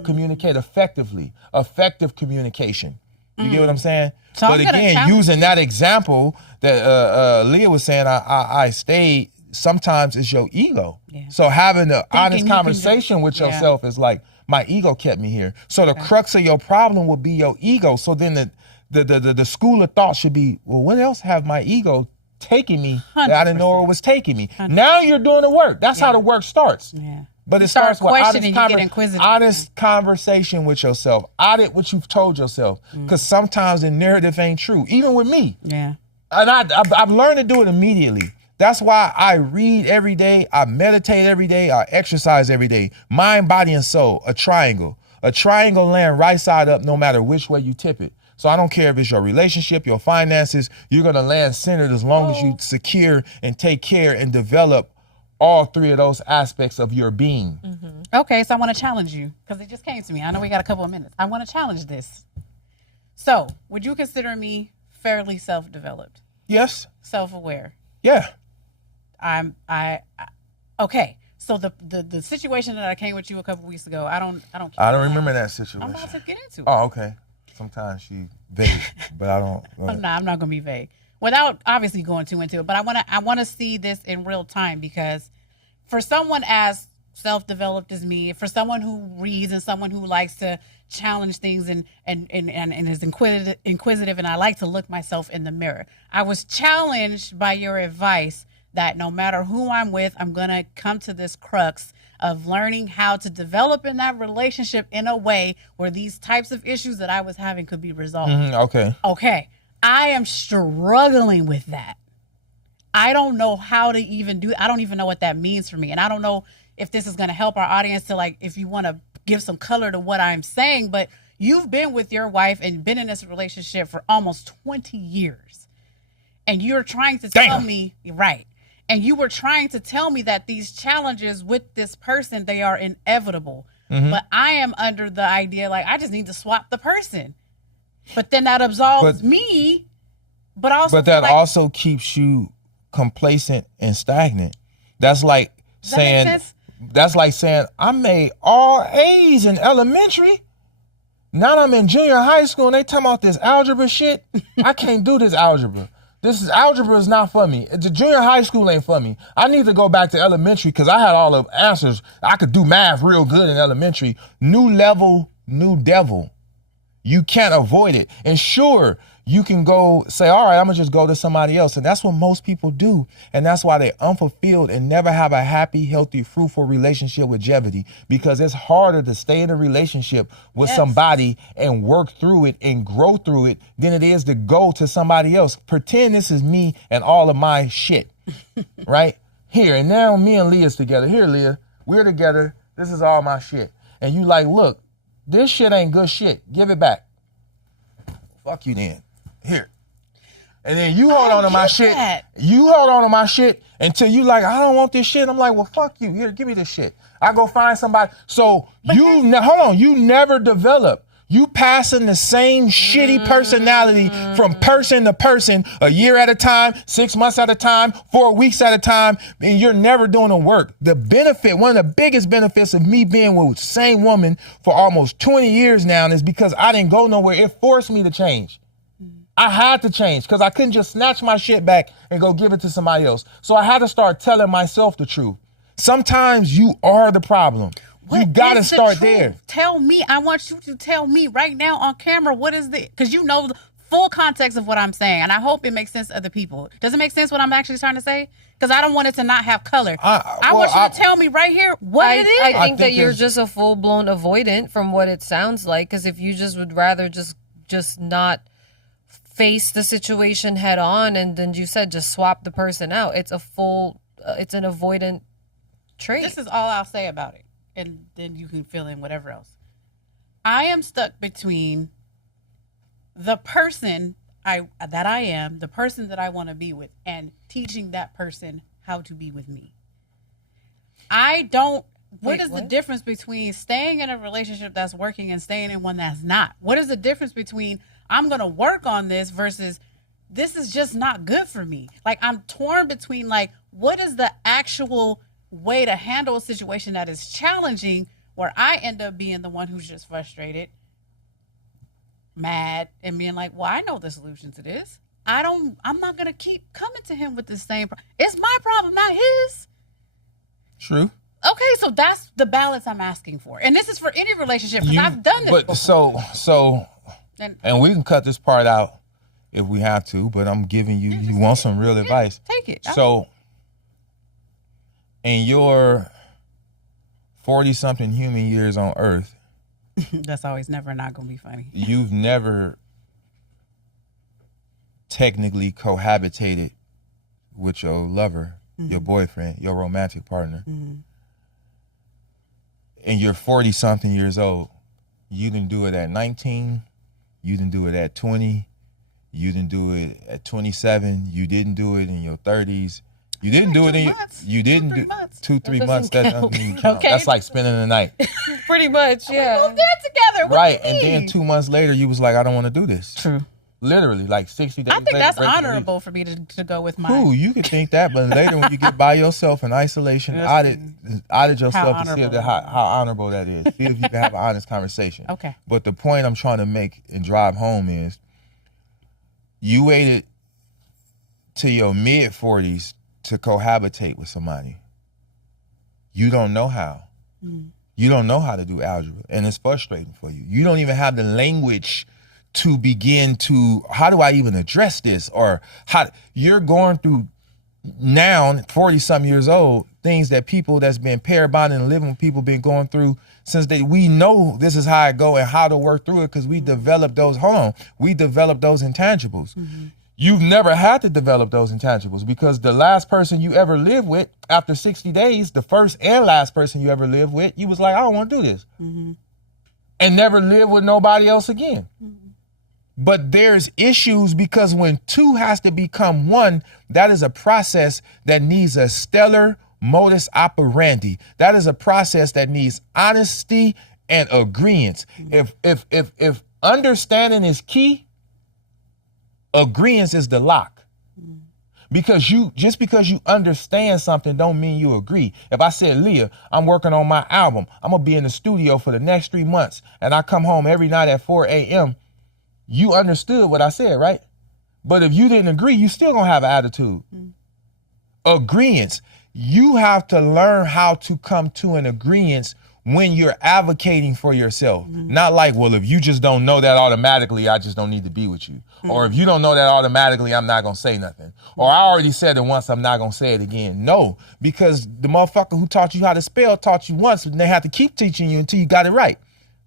communicate effectively. Effective communication. You get what I'm saying? So but I'm gonna again, challenge using that example that Leah was saying, I stayed, sometimes it's your ego. Yeah. So having an honest you can conversation with yeah. yourself is like, my ego kept me here. So the crux of your problem would be your ego. So then the school of thought should be, well, what else have my ego taken me that I didn't know it was taking me? Now you're doing the work. That's how the work starts. Yeah. But it start starts with questioning, you get inquisitive. honest conversation with yourself. Audit what you've told yourself. Because sometimes the narrative ain't true. Even with me. Yeah. And I've learned to do it immediately. That's why I read every day. I meditate every day. I exercise every day. Mind, body, and soul, a triangle. A triangle land right side up no matter which way you tip it. So I don't care if it's your relationship, your finances, you're going to land centered as long as you secure and take care and develop all three of those aspects of your being. Okay, so I want to challenge you because it just came to me. I know we got a couple of minutes. I want to challenge this. So, would you consider me fairly self-developed, Yes. self-aware? Yeah. Okay. So the situation that I came with you a couple weeks ago, I don't I don't remember that situation. I'm about to get into it. Oh, okay. Sometimes she vague, but I don't. I'm not going to be vague without obviously going too into it. But I want to see this in real time because for someone as self-developed as me, for someone who reads and someone who likes to challenge things and is inquisitive, and I like to look myself in the mirror, I was challenged by your advice that no matter who I'm with, I'm going to come to this crux of learning how to develop in that relationship in a way where these types of issues that I was having could be resolved. Okay. Okay. I am struggling with that. I don't know how to even do. I don't even know what that means for me. And I don't know if this is going to help our audience to, like, if you want to give some color to what I'm saying, but you've been with your wife and been in this relationship for almost 20 years. And you're trying to tell me, right. And you were trying to tell me that these challenges with this person, they are inevitable. But I am under the idea, like, I just need to swap the person. But then that absolves me. But that also keeps you complacent and stagnant. That's like saying I made all A's in elementary. Now I'm in junior high school and they talking about this algebra shit. I can't do this algebra. Algebra is not for me. The junior high school ain't for me. I need to go back to elementary because I had all the answers. I could do math real good in elementary. New level, new devil. You can't avoid it. And sure, you can go say, all right, I'm going to just go to somebody else. And that's what most people do. And that's why they're unfulfilled and never have a happy, healthy, fruitful relationship with longevity, because it's harder to stay in a relationship with somebody and work through it and grow through it than it is to go to somebody else. Pretend this is me and all of my shit, right? Here, and now me and Leah's together. Here, Leah, we're together. This is all my shit. And you like, look, this shit ain't good shit. Give it back. Fuck you then. Here. And then you hold on to my shit. You hold on to my shit until you like, I don't want this shit. I'm like, well, fuck you. Here, give me this shit. I go find somebody. So hold on. You never develop. You passing the same shitty personality from person to person, a year at a time, 6 months at a time, 4 weeks at a time, and you're never doing the work. The benefit, one of the biggest benefits of me being with the same woman for almost 20 years now is because I didn't go nowhere. It forced me to change. I had to change because I couldn't just snatch my shit back and go give it to somebody else. So I had to start telling myself the truth. Sometimes you are the problem. You gotta start there. Tell me. I want you to tell me right now on camera what is the, because you know the full context of what I'm saying, and I hope it makes sense to other people. Does it make sense what I'm actually trying to say? Because I don't want it to not have color. I want you to tell me right here what it is. I think that you're just a full-blown avoidant from what it sounds like, because if you just would rather just just not face the situation head on, and then you said just swap the person out. It's it's an avoidant trait. This is all I'll say about it, and then you can fill in whatever else. I am stuck between the person that I am, the person that I want to be with, and teaching that person how to be with me. What is the difference between staying in a relationship that's working and staying in one that's not? What is the difference between I'm going to work on this versus this is just not good for me? Like, I'm torn between, like, what is the actual way to handle a situation that is challenging where I end up being the one who's just frustrated, mad, and being like, well, I know the solution to this. I'm not going to keep coming to him with the same problem. It's my problem, not his. True. Okay, so that's the balance I'm asking for. And this is for any relationship, because I've done this before. So, and we can cut this part out if we have to, but I'm giving you, you want some real advice. Take it. So, in your 40-something human years on Earth, that's always never not going to be funny. You've never technically cohabitated with your lover, your boyfriend, your romantic partner. And you're 40-something years old. You didn't do it at 19. You didn't do it at 20. You didn't do it at 27. You didn't do it in your 30s. You didn't do it in your... You didn't do... 2-3 months. That doesn't even count. Okay. That's like spending the night. Pretty much, yeah. We moved there together. What Right. do you And mean? then 2 months later, you was like, I don't want to do this. True. Literally, like 60 days I think later, that's break the honorable for me to go with mine. Cool, you can think that, but later when you get by yourself in isolation, audit yourself to see how honorable that is. See if you can have an honest conversation. Okay. But the point I'm trying to make and drive home is you waited to your mid-40s to cohabitate with somebody. You don't know how. You don't know how to do algebra, and it's frustrating for you. You don't even have the language to begin to, how do I even address this? Or how you're going through now, 40-something years old, things that people that's been pair bonding and living with people been going through since we know this is how it go and how to work through it, because we developed those, we developed those intangibles. You've never had to develop those intangibles because the last person you ever lived with, after 60 days, the first and last person you ever lived with, you was like, I don't want to do this. And never live with nobody else again. But there's issues because when two has to become one, that is a process that needs a stellar modus operandi. That is a process that needs honesty and agreement. If understanding is key, agreement is the lock. Because just because you understand something don't mean you agree. If I said, Leah, I'm working on my album, I'm gonna be in the studio for the next 3 months, and I come home every night at 4 a.m., you understood what I said, right? But if you didn't agree, you still gonna have an attitude. Agreements. You have to learn how to come to an agreement when you're advocating for yourself. Not like, well, if you just don't know that automatically, I just don't need to be with you. Or if you don't know that automatically, I'm not gonna say nothing. Or I already said it once, I'm not gonna say it again. No, because the motherfucker who taught you how to spell taught you once, and they have to keep teaching you until you got it right.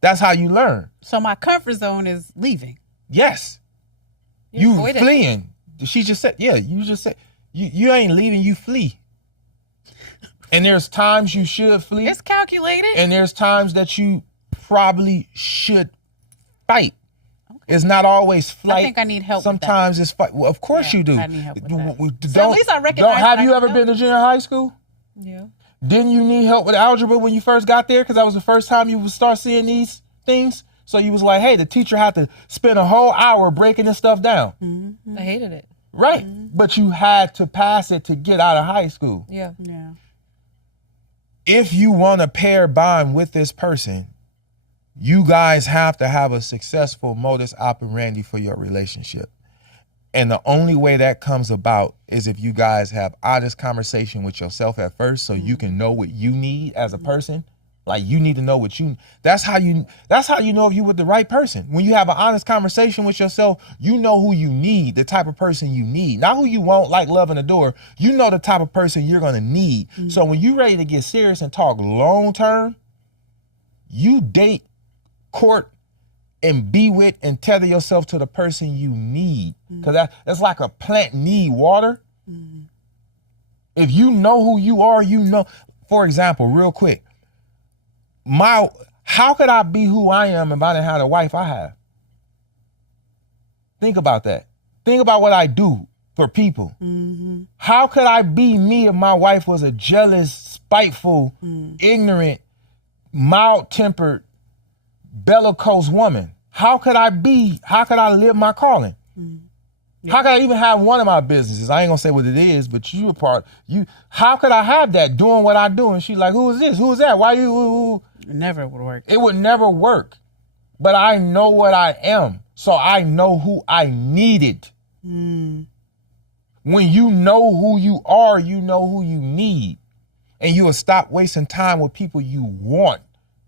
That's how you learn. So my comfort zone is leaving. Yes. You fleeing. She just said, yeah, you just said, you ain't leaving, you flee. And there's times you should flee. It's calculated. And there's times that you probably should fight. Okay. It's not always flight. I think I need help. Sometimes it's fight. Well, of course you do. I need help with that. So at least I recognize. Have you ever been to junior high school? Yeah. Didn't you need help with algebra when you first got there? Because that was the first time you would start seeing these things. So you was like, hey, the teacher had to spend a whole hour breaking this stuff down. I hated it. Right. But you had to pass it to get out of high school. Yeah. If you want to pair bond with this person, you guys have to have a successful modus operandi for your relationship. And the only way that comes about is if you guys have honest conversation with yourself at first, so you can know what you need as a person. Like, you need to know what that's how you know if you with the right person. When you have an honest conversation with yourself, you know who you need, the type of person you need, not who you want, like love in the door. You know the type of person you're going to need. So when you're ready to get serious and talk long term, you date, court, and be with and tether yourself to the person you need. Because that's like a plant need water. If you know who you are, you know. For example, real quick, how could I be who I am if I didn't have the wife I have? Think about that. Think about what I do for people. How could I be me if my wife was a jealous, spiteful, ignorant, mild-tempered, bellicose woman? How could I live my calling? How could I even have one of my businesses? I ain't gonna say what it is, but how could I have that doing what I do? And she's like, who is this? Who is that? Why you? It never would work. It would never work. But I know what I am. So I know who I needed. When you know who you are, you know who you need. And you will stop wasting time with people you want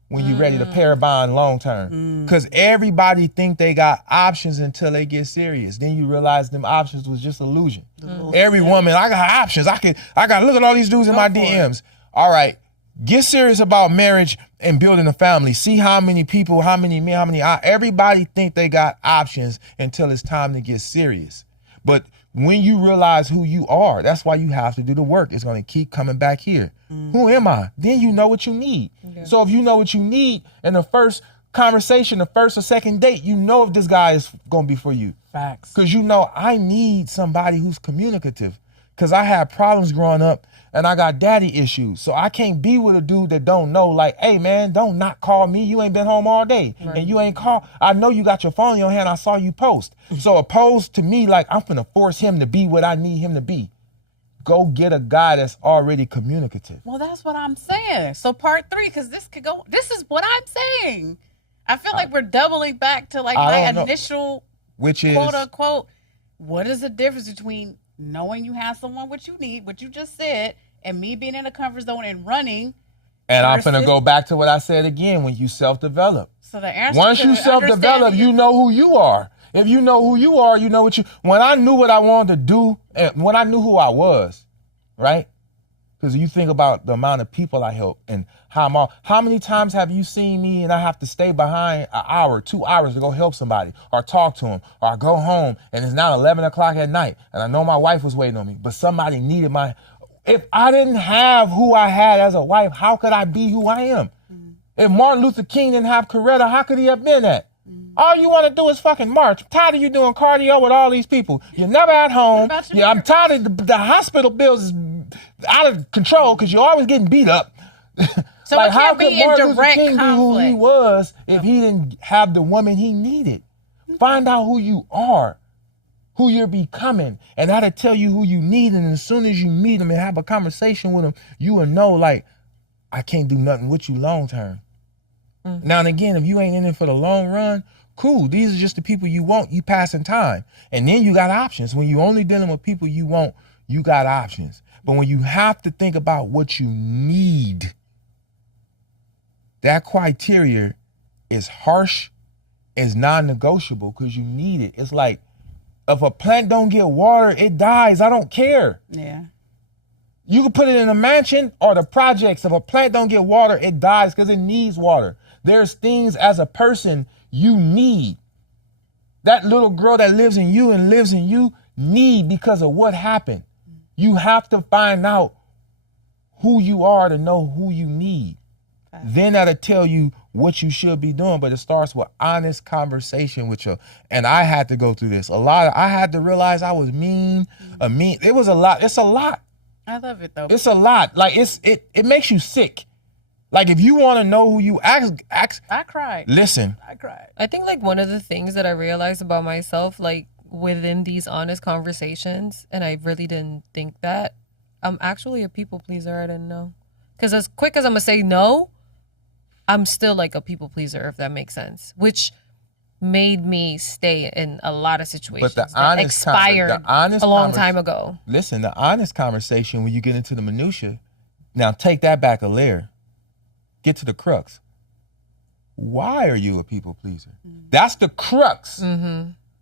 when you're ready to pair bond long term. Because everybody think they got options until they get serious. Then you realize them options was just illusion. Every woman, I got options. I got look at all these dudes in my DMs. All right, get serious about marriage and building a family. See how many people, how many men, everybody think they got options until it's time to get serious. But when you realize who you are, that's why you have to do the work. It's going to keep coming back here. Who am I? Then you know what you need. Okay. So if you know what you need in the first conversation, the first or second date, you know if this guy is going to be for you. Facts. Because you know I need somebody who's communicative. Because I had problems growing up and I got daddy issues. So I can't be with a dude that don't know, like, hey, man, don't not call me. You ain't been home all day. Right. And you ain't called. I know you got your phone in your hand. I saw you post. So opposed to me, like, I'm finna force him to be what I need him to be. Go get a guy that's already communicative. Well, that's what I'm saying. So part 3, because this is what I'm saying. I feel like we're doubling back to like my initial, which is quote unquote, what is the difference between knowing you have someone what you need, what you just said, and me being in a comfort zone and running. And I'm finna go back to what I said again, when you self-develop. So the answer once you self-develop, you know who you are. If you know who you are, you know what you, when I knew what I wanted to do, and when I knew who I was, right? Because you think about the amount of people I help and how many times have you seen me and I have to stay behind an hour, 2 hours to go help somebody or talk to them, or I go home and it's now 11 o'clock at night and I know my wife was waiting on me, but somebody needed if I didn't have who I had as a wife, how could I be who I am? If Martin Luther King didn't have Coretta, how could he have been that? All you want to do is fucking march. I'm tired of you doing cardio with all these people. You're never at home. Yeah, I'm tired of the hospital bills is out of control because you're always getting beat up. So like, how could Martin Luther King be who he was if he didn't have the woman he needed? Find out who you are, who you're becoming, and that'll tell you who you need. And as soon as you meet them and have a conversation with them, you will know, like, I can't do nothing with you long term. Now and again, if you ain't in it for the long run, cool. These are just the people you want. You passing time. And then you got options. When you only dealing with people you want, you got options. But when you have to think about what you need, that criteria is harsh, is non-negotiable because you need it. It's like, if a plant don't get water, it dies. I don't care. Yeah. You can put it in a mansion or the projects. If a plant don't get water, it dies because it needs water. There's things as a person you need. That little girl that lives in you need because of what happened. You have to find out who you are to know who you need. Then that'll tell you what you should be doing. But it starts with honest conversation with you. And I had to go through this. I had to realize I was mean. It was a lot. It's a lot. I love it though. It's a lot. Like it makes you sick. Like if you want to know who you ask. I cried. Listen. I cried. I think like one of the things that I realized about myself, like within these honest conversations, and I really didn't think that, I'm actually a people pleaser. I didn't know. Because as quick as I'm going to say no, I'm still like a people pleaser, if that makes sense. Which made me stay in a lot of situations but that expired a long time ago. Listen, the honest conversation, when you get into the minutia, now take that back a layer. Get to the crux. Why are you a people pleaser? That's the crux.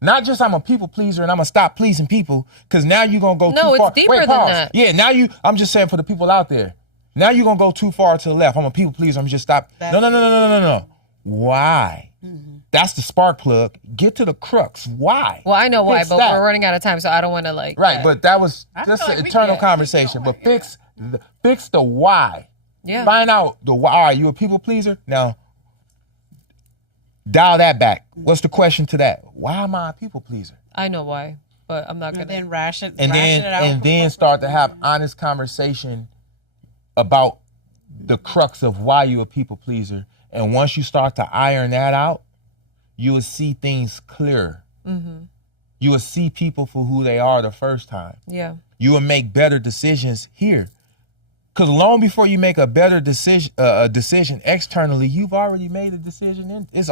Not just I'm a people pleaser and I'm going to stop pleasing people, because now you're going to go too far. No, it's deeper than that. Yeah, now I'm just saying for the people out there. Now you're going to go too far to the left. I'm a people pleaser. I'm just stop. No. Why? That's the spark plug. Get to the crux. Why? Well, I know why, Fix but that. we're running out of time, so I don't want to Right, but that was I just feel an like we internal can conversation. keep But going, fix the why. Yeah. Find out the why. Are you a people pleaser? Now, dial that back. What's the question to that? Why am I a people pleaser? I know why, but I'm not And gonna. then ration And it out. and then start to have honest conversation about the crux of why you're a people pleaser. And once you start to iron that out, you will see things clearer. Mm-hmm. You will see people for who they are the first time. Yeah. You will make better decisions here. Because long before you make a better decision externally, you've already made a decision. It was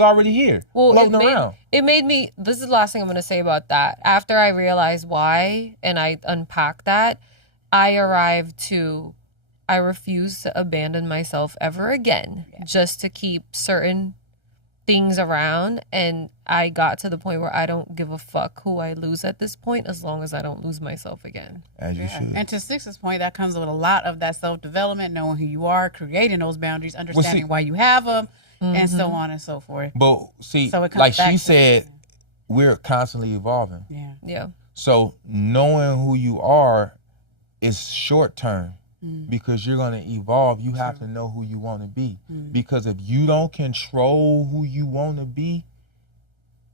already here, floating around. It made me. This is the last thing I'm going to say about that. After I realized why and I unpacked that, I refuse to abandon myself ever again, just to keep certain things around. And I got to the point where I don't give a fuck who I lose at this point, as long as I don't lose myself again. As you should. And to Six's point, that comes with a lot of that self-development, knowing who you are, creating those boundaries, understanding why you have them, and so on and so forth. But see, So it comes like back she to- said, we're constantly evolving. Yeah. Yeah. So knowing who you are is short term. Because you're going to evolve, you have to know who you want to be. Because if you don't control who you want to be,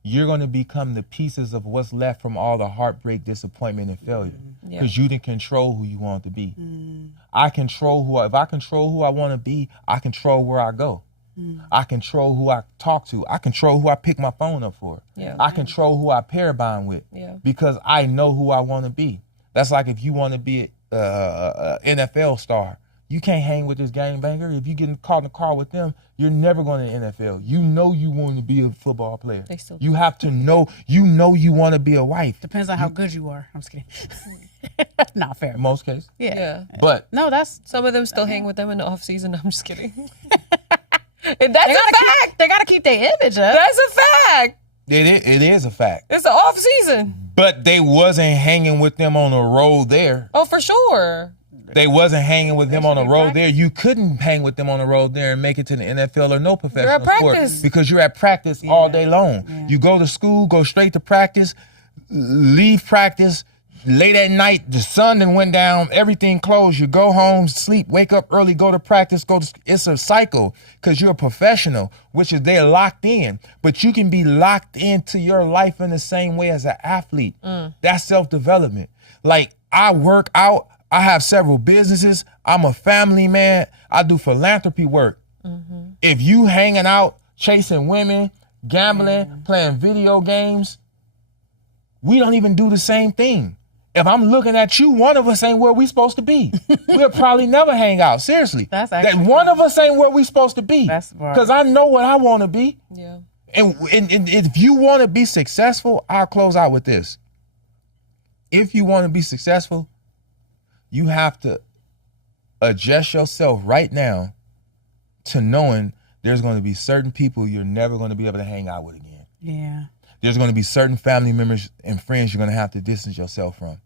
you're going to become the pieces of what's left from all the heartbreak, disappointment, and failure. Yeah. Because you didn't control who you want to be. If I control who I want to be, I control where I go. I control who I talk to. I control who I pick my phone up for. Yeah. I control who I pair bond with. Yeah. Because I know who I want to be. That's like if you want to be a NFL star, you can't hang with this gangbanger. If you get caught in the car with them, you're never going to the NFL. You know you want to be a football player. They still You have to know. You know you want to be a wife. Depends on how good you are. I'm just kidding. Not fair. In most cases. Yeah. Yeah. But No, that's Some of them still hang with them in the off season. I'm just kidding. That's they a gotta fact. keep, they gotta keep their image up. That's a fact. it is a fact. It's the off season. But they wasn't hanging with them on the road there. Oh, for sure. They wasn't hanging with them on the should be road practice. there. You couldn't hang with them on the road there and make it to the NFL or no professional at sport practice. because you're at practice all day long. Yeah. You go to school, go straight to practice, leave practice. Late at night, the sun then went down, everything closed. You go home, sleep, wake up early, go to practice, it's a cycle because you're a professional, which is they're locked in. But you can be locked into your life in the same way as an athlete. That's self-development. Like I work out, I have several businesses, I'm a family man, I do philanthropy work. If you hanging out, chasing women, gambling, playing video games, we don't even do the same thing. If I'm looking at you, one of us ain't where we supposed to be. We'll probably never hang out. Seriously. That's that actually one of us ain't where we supposed to be. That's right. Because I know what I want to be. Yeah. And if you want to be successful, I'll close out with this. If you want to be successful, you have to adjust yourself right now to knowing there's going to be certain people you're never going to be able to hang out with again. Yeah. There's going to be certain family members and friends you're going to have to distance yourself from.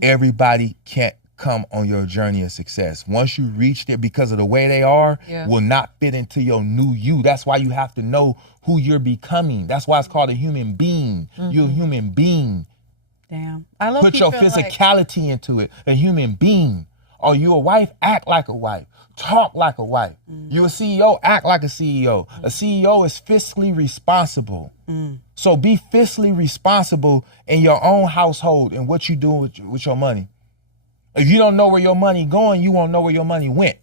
Everybody can't come on your journey of success. Once you reach there, because of the way they are, will not fit into your new you. That's why you have to know who you're becoming. That's why it's called a human being. You're a human being. Damn. I love Put your physicality into it. A human being. Are you a wife? Act like a wife. Talk like a wife. You're a CEO? Act like a CEO. A CEO is fiscally responsible. So be fiscally responsible in your own household and what you do with your money. If you don't know where your money going, you won't know where your money went.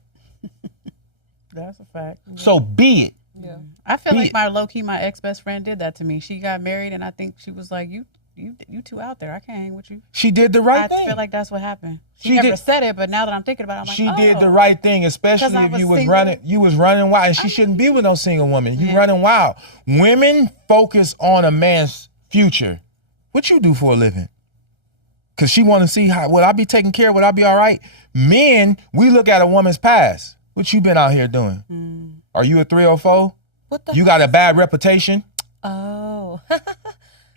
That's a fact. So be it. Yeah. I feel like my ex-best friend did that to me. She got married and I think she was like, you too out there. I can't hang with you. She did the right I thing. feel like that's what happened. She She never did- said it, but now that I'm thinking about it, I'm like, She did the oh. right thing, especially 'Cause I if was you was single. running wild. And she shouldn't be with no single woman. You running wild. Women focus on a man's future. What you do for a living? Because she want to see how, would I be taken care of? Would I be all right? Men, we look at a woman's past. What you been out here doing? Are you a 304? What the? You got a bad reputation? Oh.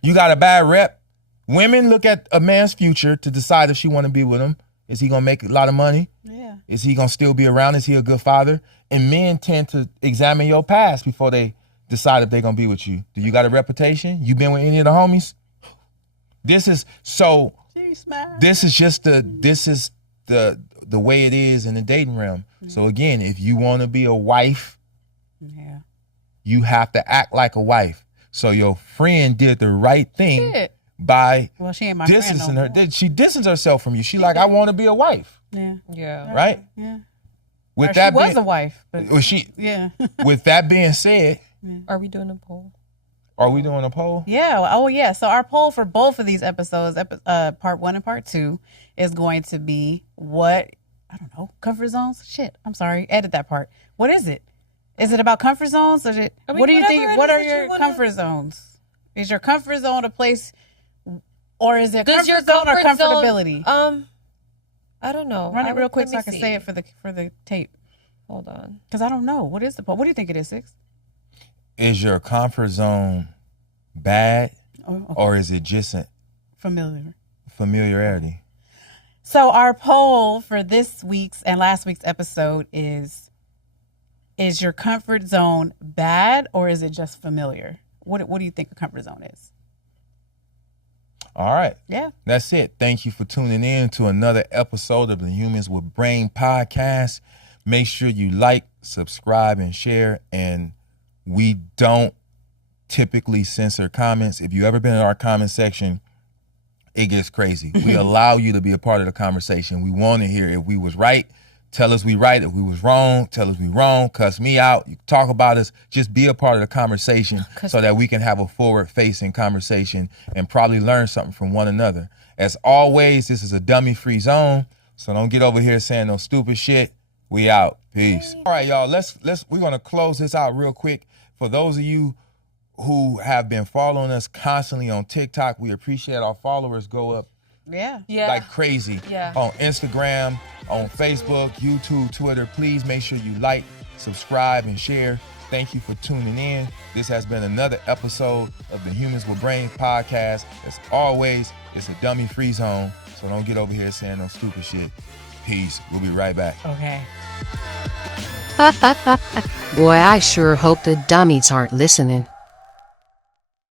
You got a bad rep? Women look at a man's future to decide if she want to be with him. Is he going to make a lot of money? Yeah. Is he going to still be around? Is he a good father? And men tend to examine your past before they decide if they're gonna be with you? Do you got a reputation? You been with any of the homies? This is so. This is just the way it is in the dating realm. So again, if you want to be a wife, you have to act like a wife. So your friend did the right thing by she ain't my distancing friend her. She distanced herself from you. She like, I want to be a wife. Yeah. Right. Yeah. With Or that she was being, a wife, but with that being said, Are we doing a poll? are we doing a poll? Yeah. Oh, yeah. So our poll for both of these episodes, part 1 and part 2, is going to be what, I don't know, comfort zones? Shit. I'm sorry. Edit that part. What is it? Is it about comfort zones? What do you think? What are your comfort zones? Is your comfort zone a place, or is it comfort zone or comfortability? I don't know. Run it real quick so I can say it for the tape. Hold on. Because I don't know. What is the poll? What do you think it is, Six? Is your comfort zone bad, or is it just a familiarity? So our poll for this week's and last week's episode is your comfort zone bad, or is it just familiar? What do you think a comfort zone is? All right. Yeah. That's it. Thank you for tuning in to another episode of the Humans with Brain podcast. Make sure you like, subscribe, and share. And we don't typically censor comments. If you ever been in our comment section, it gets crazy. We allow you to be a part of the conversation. We want to hear if we was right. Tell us we right. If we was wrong, tell us we wrong. Cuss me out. You talk about us. Just be a part of the conversation so that we can have a forward-facing conversation and probably learn something from one another. As always, this is a dummy-free zone, so don't get over here saying no stupid shit. We out. Peace. All right, y'all. We're gonna close this out real quick. For those of you who have been following us constantly on TikTok, we appreciate our followers go up like crazy on Instagram, on Facebook, YouTube, Twitter. Please make sure you like, subscribe, and share. Thank you for tuning in. This has been another episode of the Humans with Brains podcast. As always, it's a dummy-free zone, so don't get over here saying no stupid shit. Peace. We'll be right back. Okay. Boy, I sure hope the dummies aren't listening.